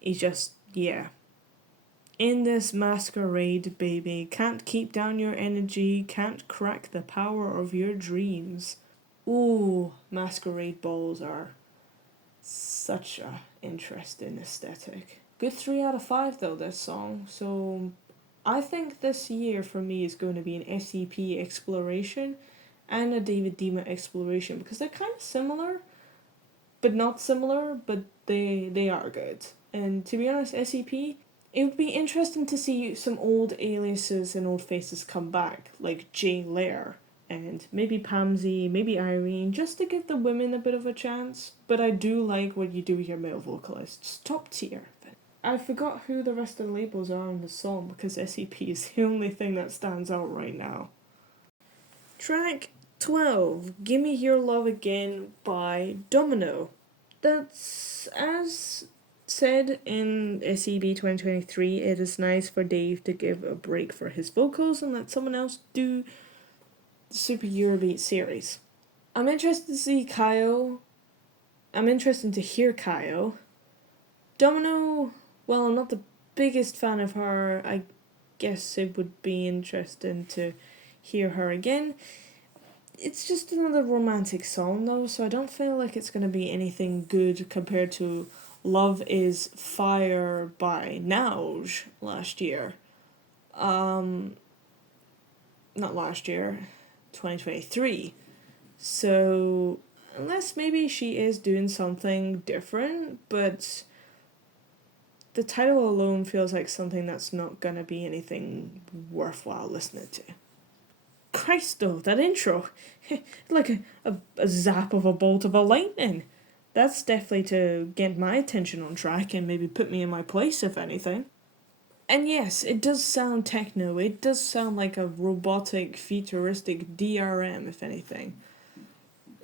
It's just, in this masquerade, baby, can't keep down your energy, can't crack the power of your dreams. Ooh, masquerade balls are such a interesting aesthetic. Good 3 out of 5 though, this song, so I think this year for me is going to be an SCP exploration and a David Dima exploration because they're kind of similar, but not similar, but they are good. And to be honest, SCP, it would be interesting to see some old aliases and old faces come back, like Jay Lair, and maybe Pamsy, maybe Irene, just to give the women a bit of a chance. But I do like what you do with your male vocalists. Top tier. I forgot who the rest of the labels are on the song because SCP is the only thing that stands out right now. Track 12, Gimme Your Love Again by Domino. That's, as said in SEB 2023, it is nice for Dave to give a break for his vocals and let someone else do the Super Eurobeat series. I'm interested to see Kaio. I'm interested to hear Kaio. Domino, well, I'm not the biggest fan of her. I guess it would be interesting to hear her again. It's just another romantic song though, so I don't feel like it's going to be anything good compared to Love is Fire by Nauj last year. Not last year, 2023. So, unless maybe she is doing something different, but the title alone feels like something that's not gonna be anything worthwhile listening to. Christ though, that intro, like a zap of a bolt of a lightning. That's definitely to get my attention on track and maybe put me in my place, if anything. And yes, it does sound techno, it does sound like a robotic, futuristic DRM, if anything.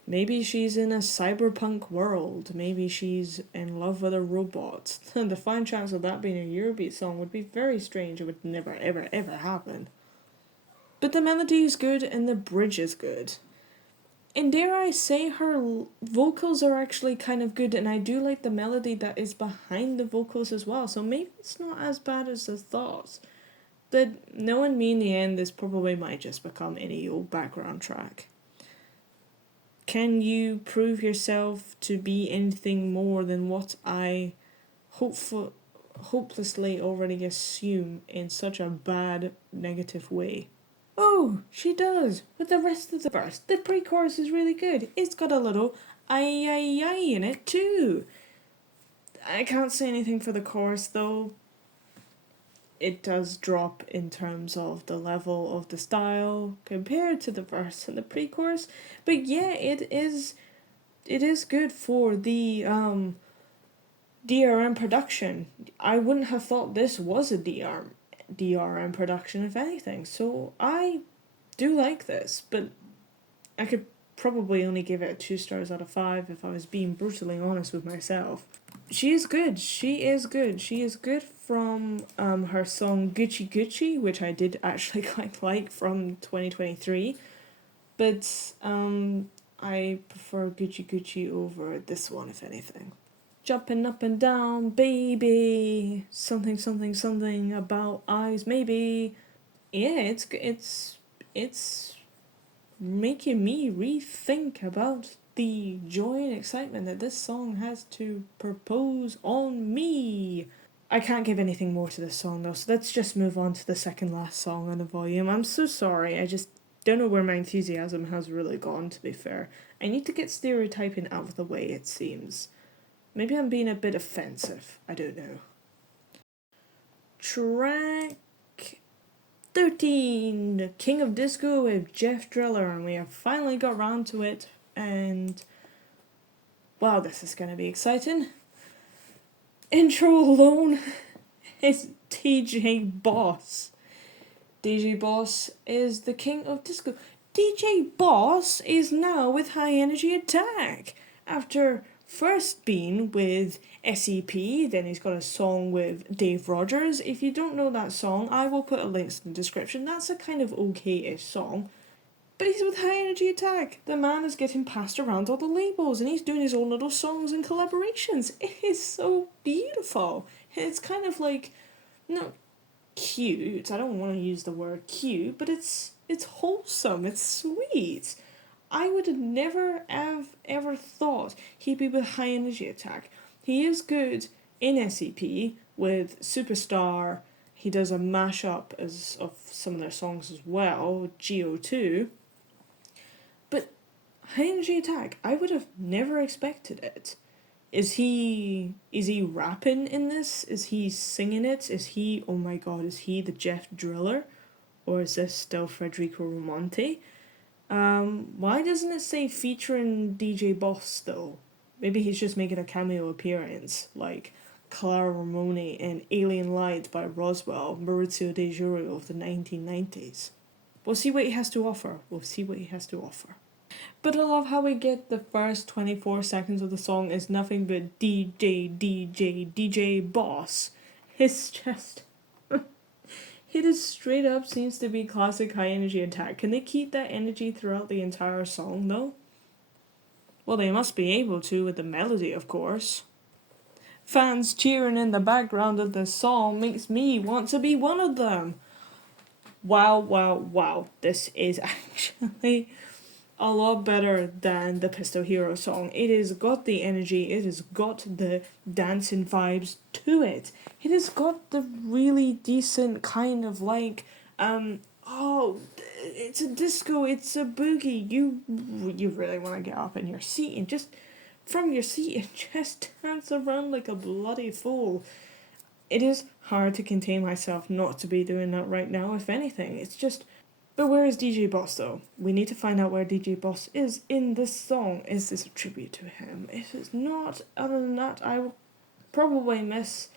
Maybe she's in a cyberpunk world, maybe she's in love with a robot. The fine chance of that being a Eurobeat song would be very strange, it would never ever ever happen. But the melody is good and the bridge is good. And dare I say, her vocals are actually kind of good, and I do like the melody that is behind the vocals as well, so maybe it's not as bad as I thought. that knowing me in the end, this probably might just become any old background track. Can you prove yourself to be anything more than what I hopelessly already assume in such a bad, negative way? Oh, she does, with the rest of the verse. The pre-chorus is really good. It's got a little ay ay ay in it too. I can't say anything for the chorus though. It does drop in terms of the level of the style compared to the verse and the pre-chorus. But yeah, it is good for the DRM production. I wouldn't have thought this was a DRM production, if anything. So I do like this, but I could probably only give it 2 stars out of 5 if I was being brutally honest with myself. She is good. She is good. She is good from her song Gucci Gucci, which I did actually quite like from 2023. But I prefer Gucci Gucci over this one, if anything. Jumping up and down, baby. Something, something, something about eyes, maybe. Yeah, it's making me rethink about the joy and excitement that this song has to propose on me. I can't give anything more to this song though, so let's just move on to the second last song on the volume. I'm so sorry, I just don't know where my enthusiasm has really gone, to be fair. I need to get stereotyping out of the way, it seems. Maybe I'm being a bit offensive, I don't know. Track 13, King of Disco with Jeff Driller, and we have finally got around to it, and wow, this is going to be exciting. Intro alone is DJ Boss. DJ Boss is the king of disco. DJ Boss is now with High Energy Attack. After first being with SEP, then he's got a song with Dave Rogers. If you don't know that song, I will put a link in the description. That's a kind of okay-ish song. But he's with High Energy Attack. The man is getting passed around all the labels and he's doing his own little songs and collaborations. It is so beautiful. It's kind of like, not cute, I don't want to use the word cute, but it's wholesome, it's sweet. I would have never have ever thought he'd be with High Energy Attack. He is good in SCP with Superstar. He does a mashup of some of their songs as well, with GO2. But High Energy Attack, I would have never expected it. Is he rapping in this? Is he singing it? Is he, oh my god, is he the Jeff Driller? Or is this still Federico Ramonte? Why doesn't it say featuring DJ Boss though? Maybe he's just making a cameo appearance, like Clara Ramone in Alien Light by Roswell, Maurizio De Giuro of the 1990s. We'll see what he has to offer. But I love how we get the first 24 seconds of the song is nothing but DJ Boss. It's just... it is straight up seems to be classic High Energy Attack. Can they keep that energy throughout the entire song though? Well, they must be able to with the melody, of course. Fans cheering in the background of the song makes me want to be one of them. Wow. This is actually a lot better than the Pistol Hero song. It has got the energy, it has got the dancing vibes to it. It has got the really decent kind of like, it's a disco, it's a boogie. You really want to get up in your seat and just, from your seat, and just dance around like a bloody fool. It is hard to contain myself not to be doing that right now, if anything. It's just... But where is DJ Boss though? We need to find out where DJ Boss is in this song. Is this a tribute to him? If it's not, other than that, I will probably miss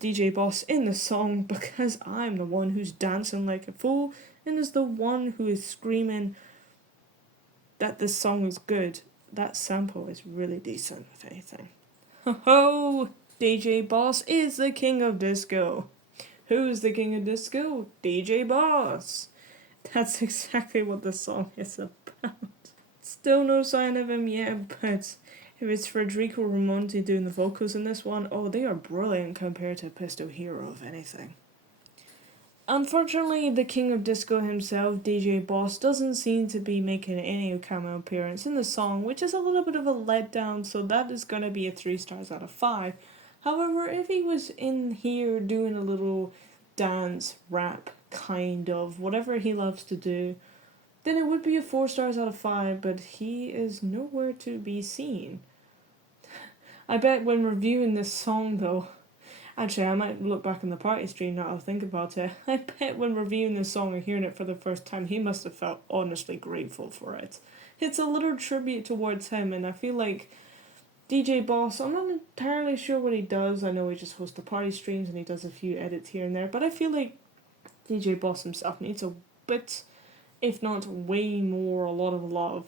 DJ Boss in the song because I'm the one who's dancing like a fool and is the one who is screaming that this song is good. That sample is really decent, if anything. Ho! DJ Boss is the king of disco. Who's the king of disco? DJ Boss. That's exactly what the song is about. Still no sign of him yet, but if it's Federico Ramonte doing the vocals in this one, oh, they are brilliant compared to Pistol Hero, if anything. Unfortunately, the king of disco himself, DJ Boss, doesn't seem to be making any cameo appearance in the song, which is a little bit of a letdown, so that is going to be a 3 stars out of 5. However, if he was in here doing a little dance, rap, kind of, whatever he loves to do, then it would be a 4 stars out of 5, but he is nowhere to be seen. I bet when reviewing this song, though, actually, I might look back in the party stream now I'll think about it. I bet when reviewing this song or hearing it for the first time, he must have felt honestly grateful for it. It's a little tribute towards him, and I feel like DJ Boss, I'm not entirely sure what he does. I know he just hosts the party streams and he does a few edits here and there, but I feel like DJ Boss himself needs a bit, if not way more, a lot of love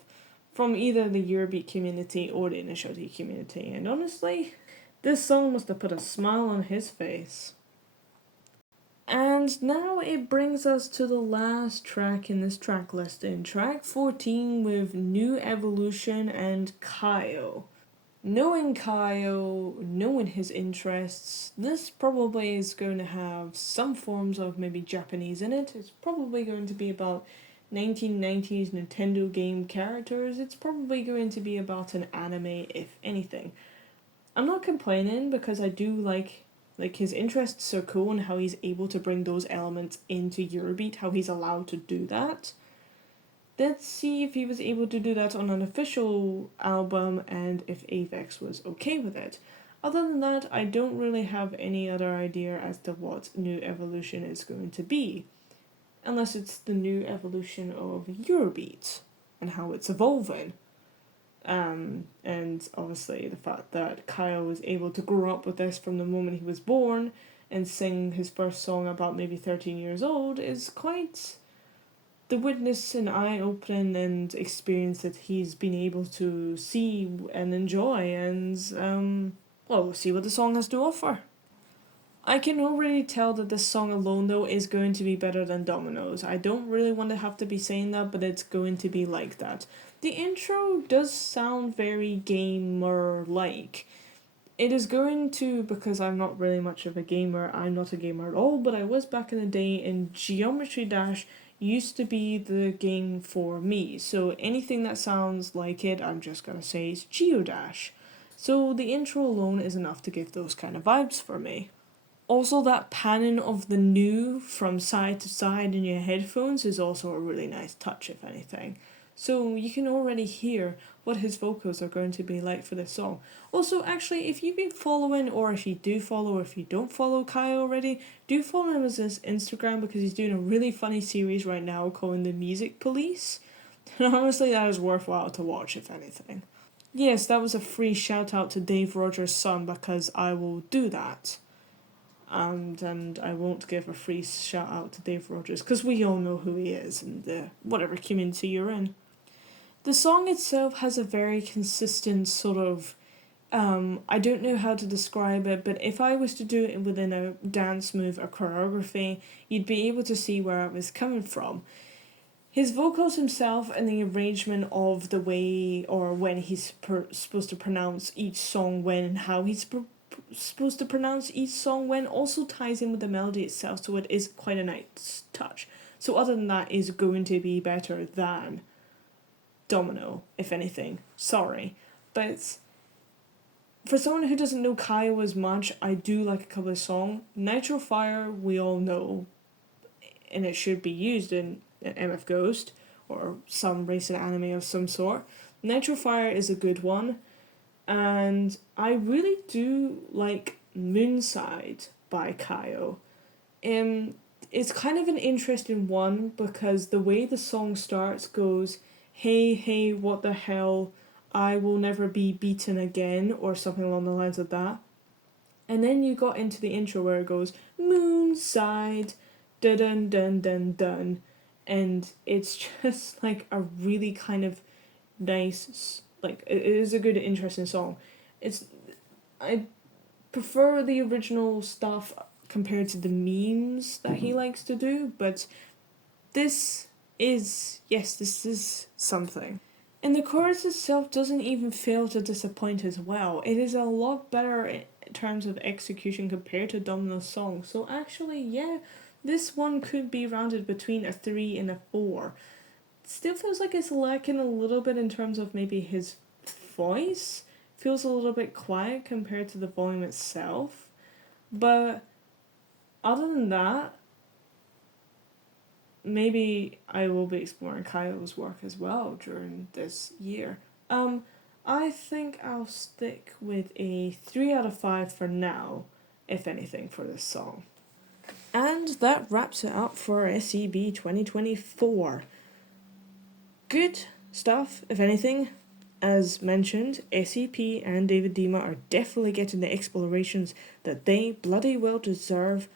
from either the Eurobeat community or the Initial D community, and honestly, this song must have put a smile on his face. And now it brings us to the last track in this track listing, track 14 with New Evolution and Kaio. Knowing Kaio, knowing his interests, this probably is going to have some forms of maybe Japanese in it. It's probably going to be about 1990s Nintendo game characters. It's probably going to be about an anime, if anything. I'm not complaining because I do like his interests are cool and how he's able to bring those elements into Eurobeat, how he's allowed to do that. Let's see if he was able to do that on an official album and if Avex was okay with it. Other than that, I don't really have any other idea as to what New Evolution is going to be. Unless it's the new evolution of Eurobeat and how it's evolving. And obviously the fact that Kyle was able to grow up with this from the moment he was born and sing his first song about maybe 13 years old is quite the witness and eye-opening and experience that he's been able to see and enjoy, and we'll see what the song has to offer. I can already tell that this song alone, though, is going to be better than Dominoes. I don't really want to have to be saying that, but it's going to be like that. The intro does sound very gamer-like. It is going to, because I'm not really much of a gamer, I'm not a gamer at all, but I was back in the day, and Geometry Dash used to be the game for me. So anything that sounds like it, I'm just going to say is Geodash. So the intro alone is enough to give those kind of vibes for me. Also, that panning of the new from side to side in your headphones is also a really nice touch, if anything. So you can already hear what his vocals are going to be like for this song. Also, actually, if you've been following, or if you do follow, or if you don't follow Kai already, do follow him as his Instagram because he's doing a really funny series right now called The Music Police. And honestly, that is worthwhile to watch, if anything. Yes, that was a free shout out to Dave Rogers' son because I will do that. And I won't give a free shout out to Dave Rogers because we all know who he is and whatever community you're in. The song itself has a very consistent sort of, I don't know how to describe it, but if I was to do it within a dance move or choreography, you'd be able to see where I was coming from. His vocals himself and the arrangement of the way or when he's supposed to pronounce each song when and how he's supposed to pronounce each song when also ties in with the melody itself, so it is quite a nice touch. So other than that, is going to be better than Domino, if anything. Sorry. But for someone who doesn't know Kyle as much, I do like a couple of songs. Nitro Fire, we all know, and it should be used in MF Ghost or some racing anime of some sort. Nitro Fire is a good one. And I really do like Moonside by Kyle. It's kind of an interesting one because the way the song starts goes, hey, hey, what the hell, I will never be beaten again, or something along the lines of that. And then you got into the intro where it goes, Moonside, dun dun dun dun dun. And it's just like a really kind of nice, like, it is a good, interesting song. I prefer the original stuff compared to the memes that he likes to do, but this is something. And the chorus itself doesn't even fail to disappoint as well. It is a lot better in terms of execution compared to Domino's song. So actually, yeah, This one could be rounded between a 3 and a 4. Still feels like it's lacking a little bit in terms of maybe his voice. Feels a little bit quiet compared to the volume itself. But other than that, maybe I will be exploring Kyle's work as well during this year. I think I'll stick with a 3 out of 5 for now, if anything, for this song. And that wraps it up for SEB 2024. Good stuff, if anything. As mentioned, SEP and David Dima are definitely getting the explorations that they bloody well deserve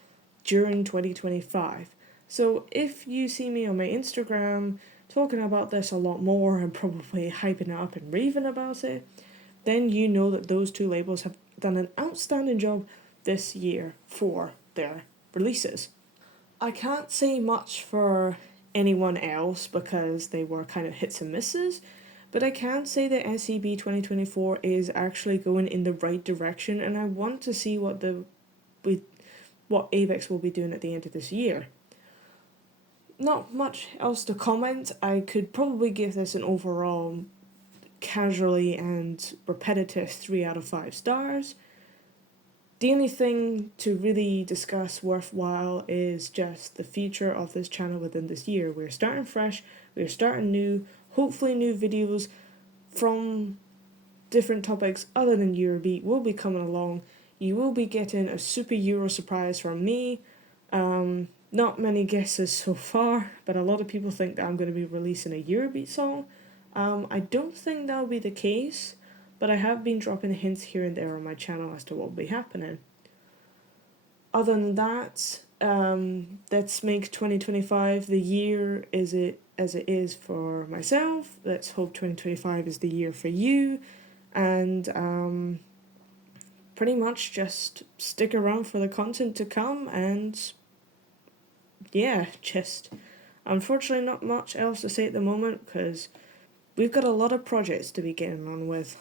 during 2025. So if you see me on my Instagram talking about this a lot more and probably hyping it up and raving about it, then you know that those two labels have done an outstanding job this year for their releases. I can't say much for anyone else because they were kind of hits and misses, but I can say that SEB 2024 is actually going in the right direction, and I want to see what Avex will be doing at the end of this year. Not much else to comment. I could probably give this an overall casually and repetitive 3 out of 5 stars. The only thing to really discuss worthwhile is just the future of this channel within this year. We're starting fresh, we're starting new, hopefully new videos from different topics other than Eurobeat will be coming along. You will be getting a super Euro surprise from me. Not many guesses so far, but a lot of people think that I'm going to be releasing a Eurobeat song. I don't think that'll be the case, but I have been dropping hints here and there on my channel as to what will be happening. Other than that, let's make 2025 the year as it is for myself. Let's hope 2025 is the year for you, and pretty much just stick around for the content to come. And yeah, just unfortunately not much else to say at the moment because we've got a lot of projects to be getting on with.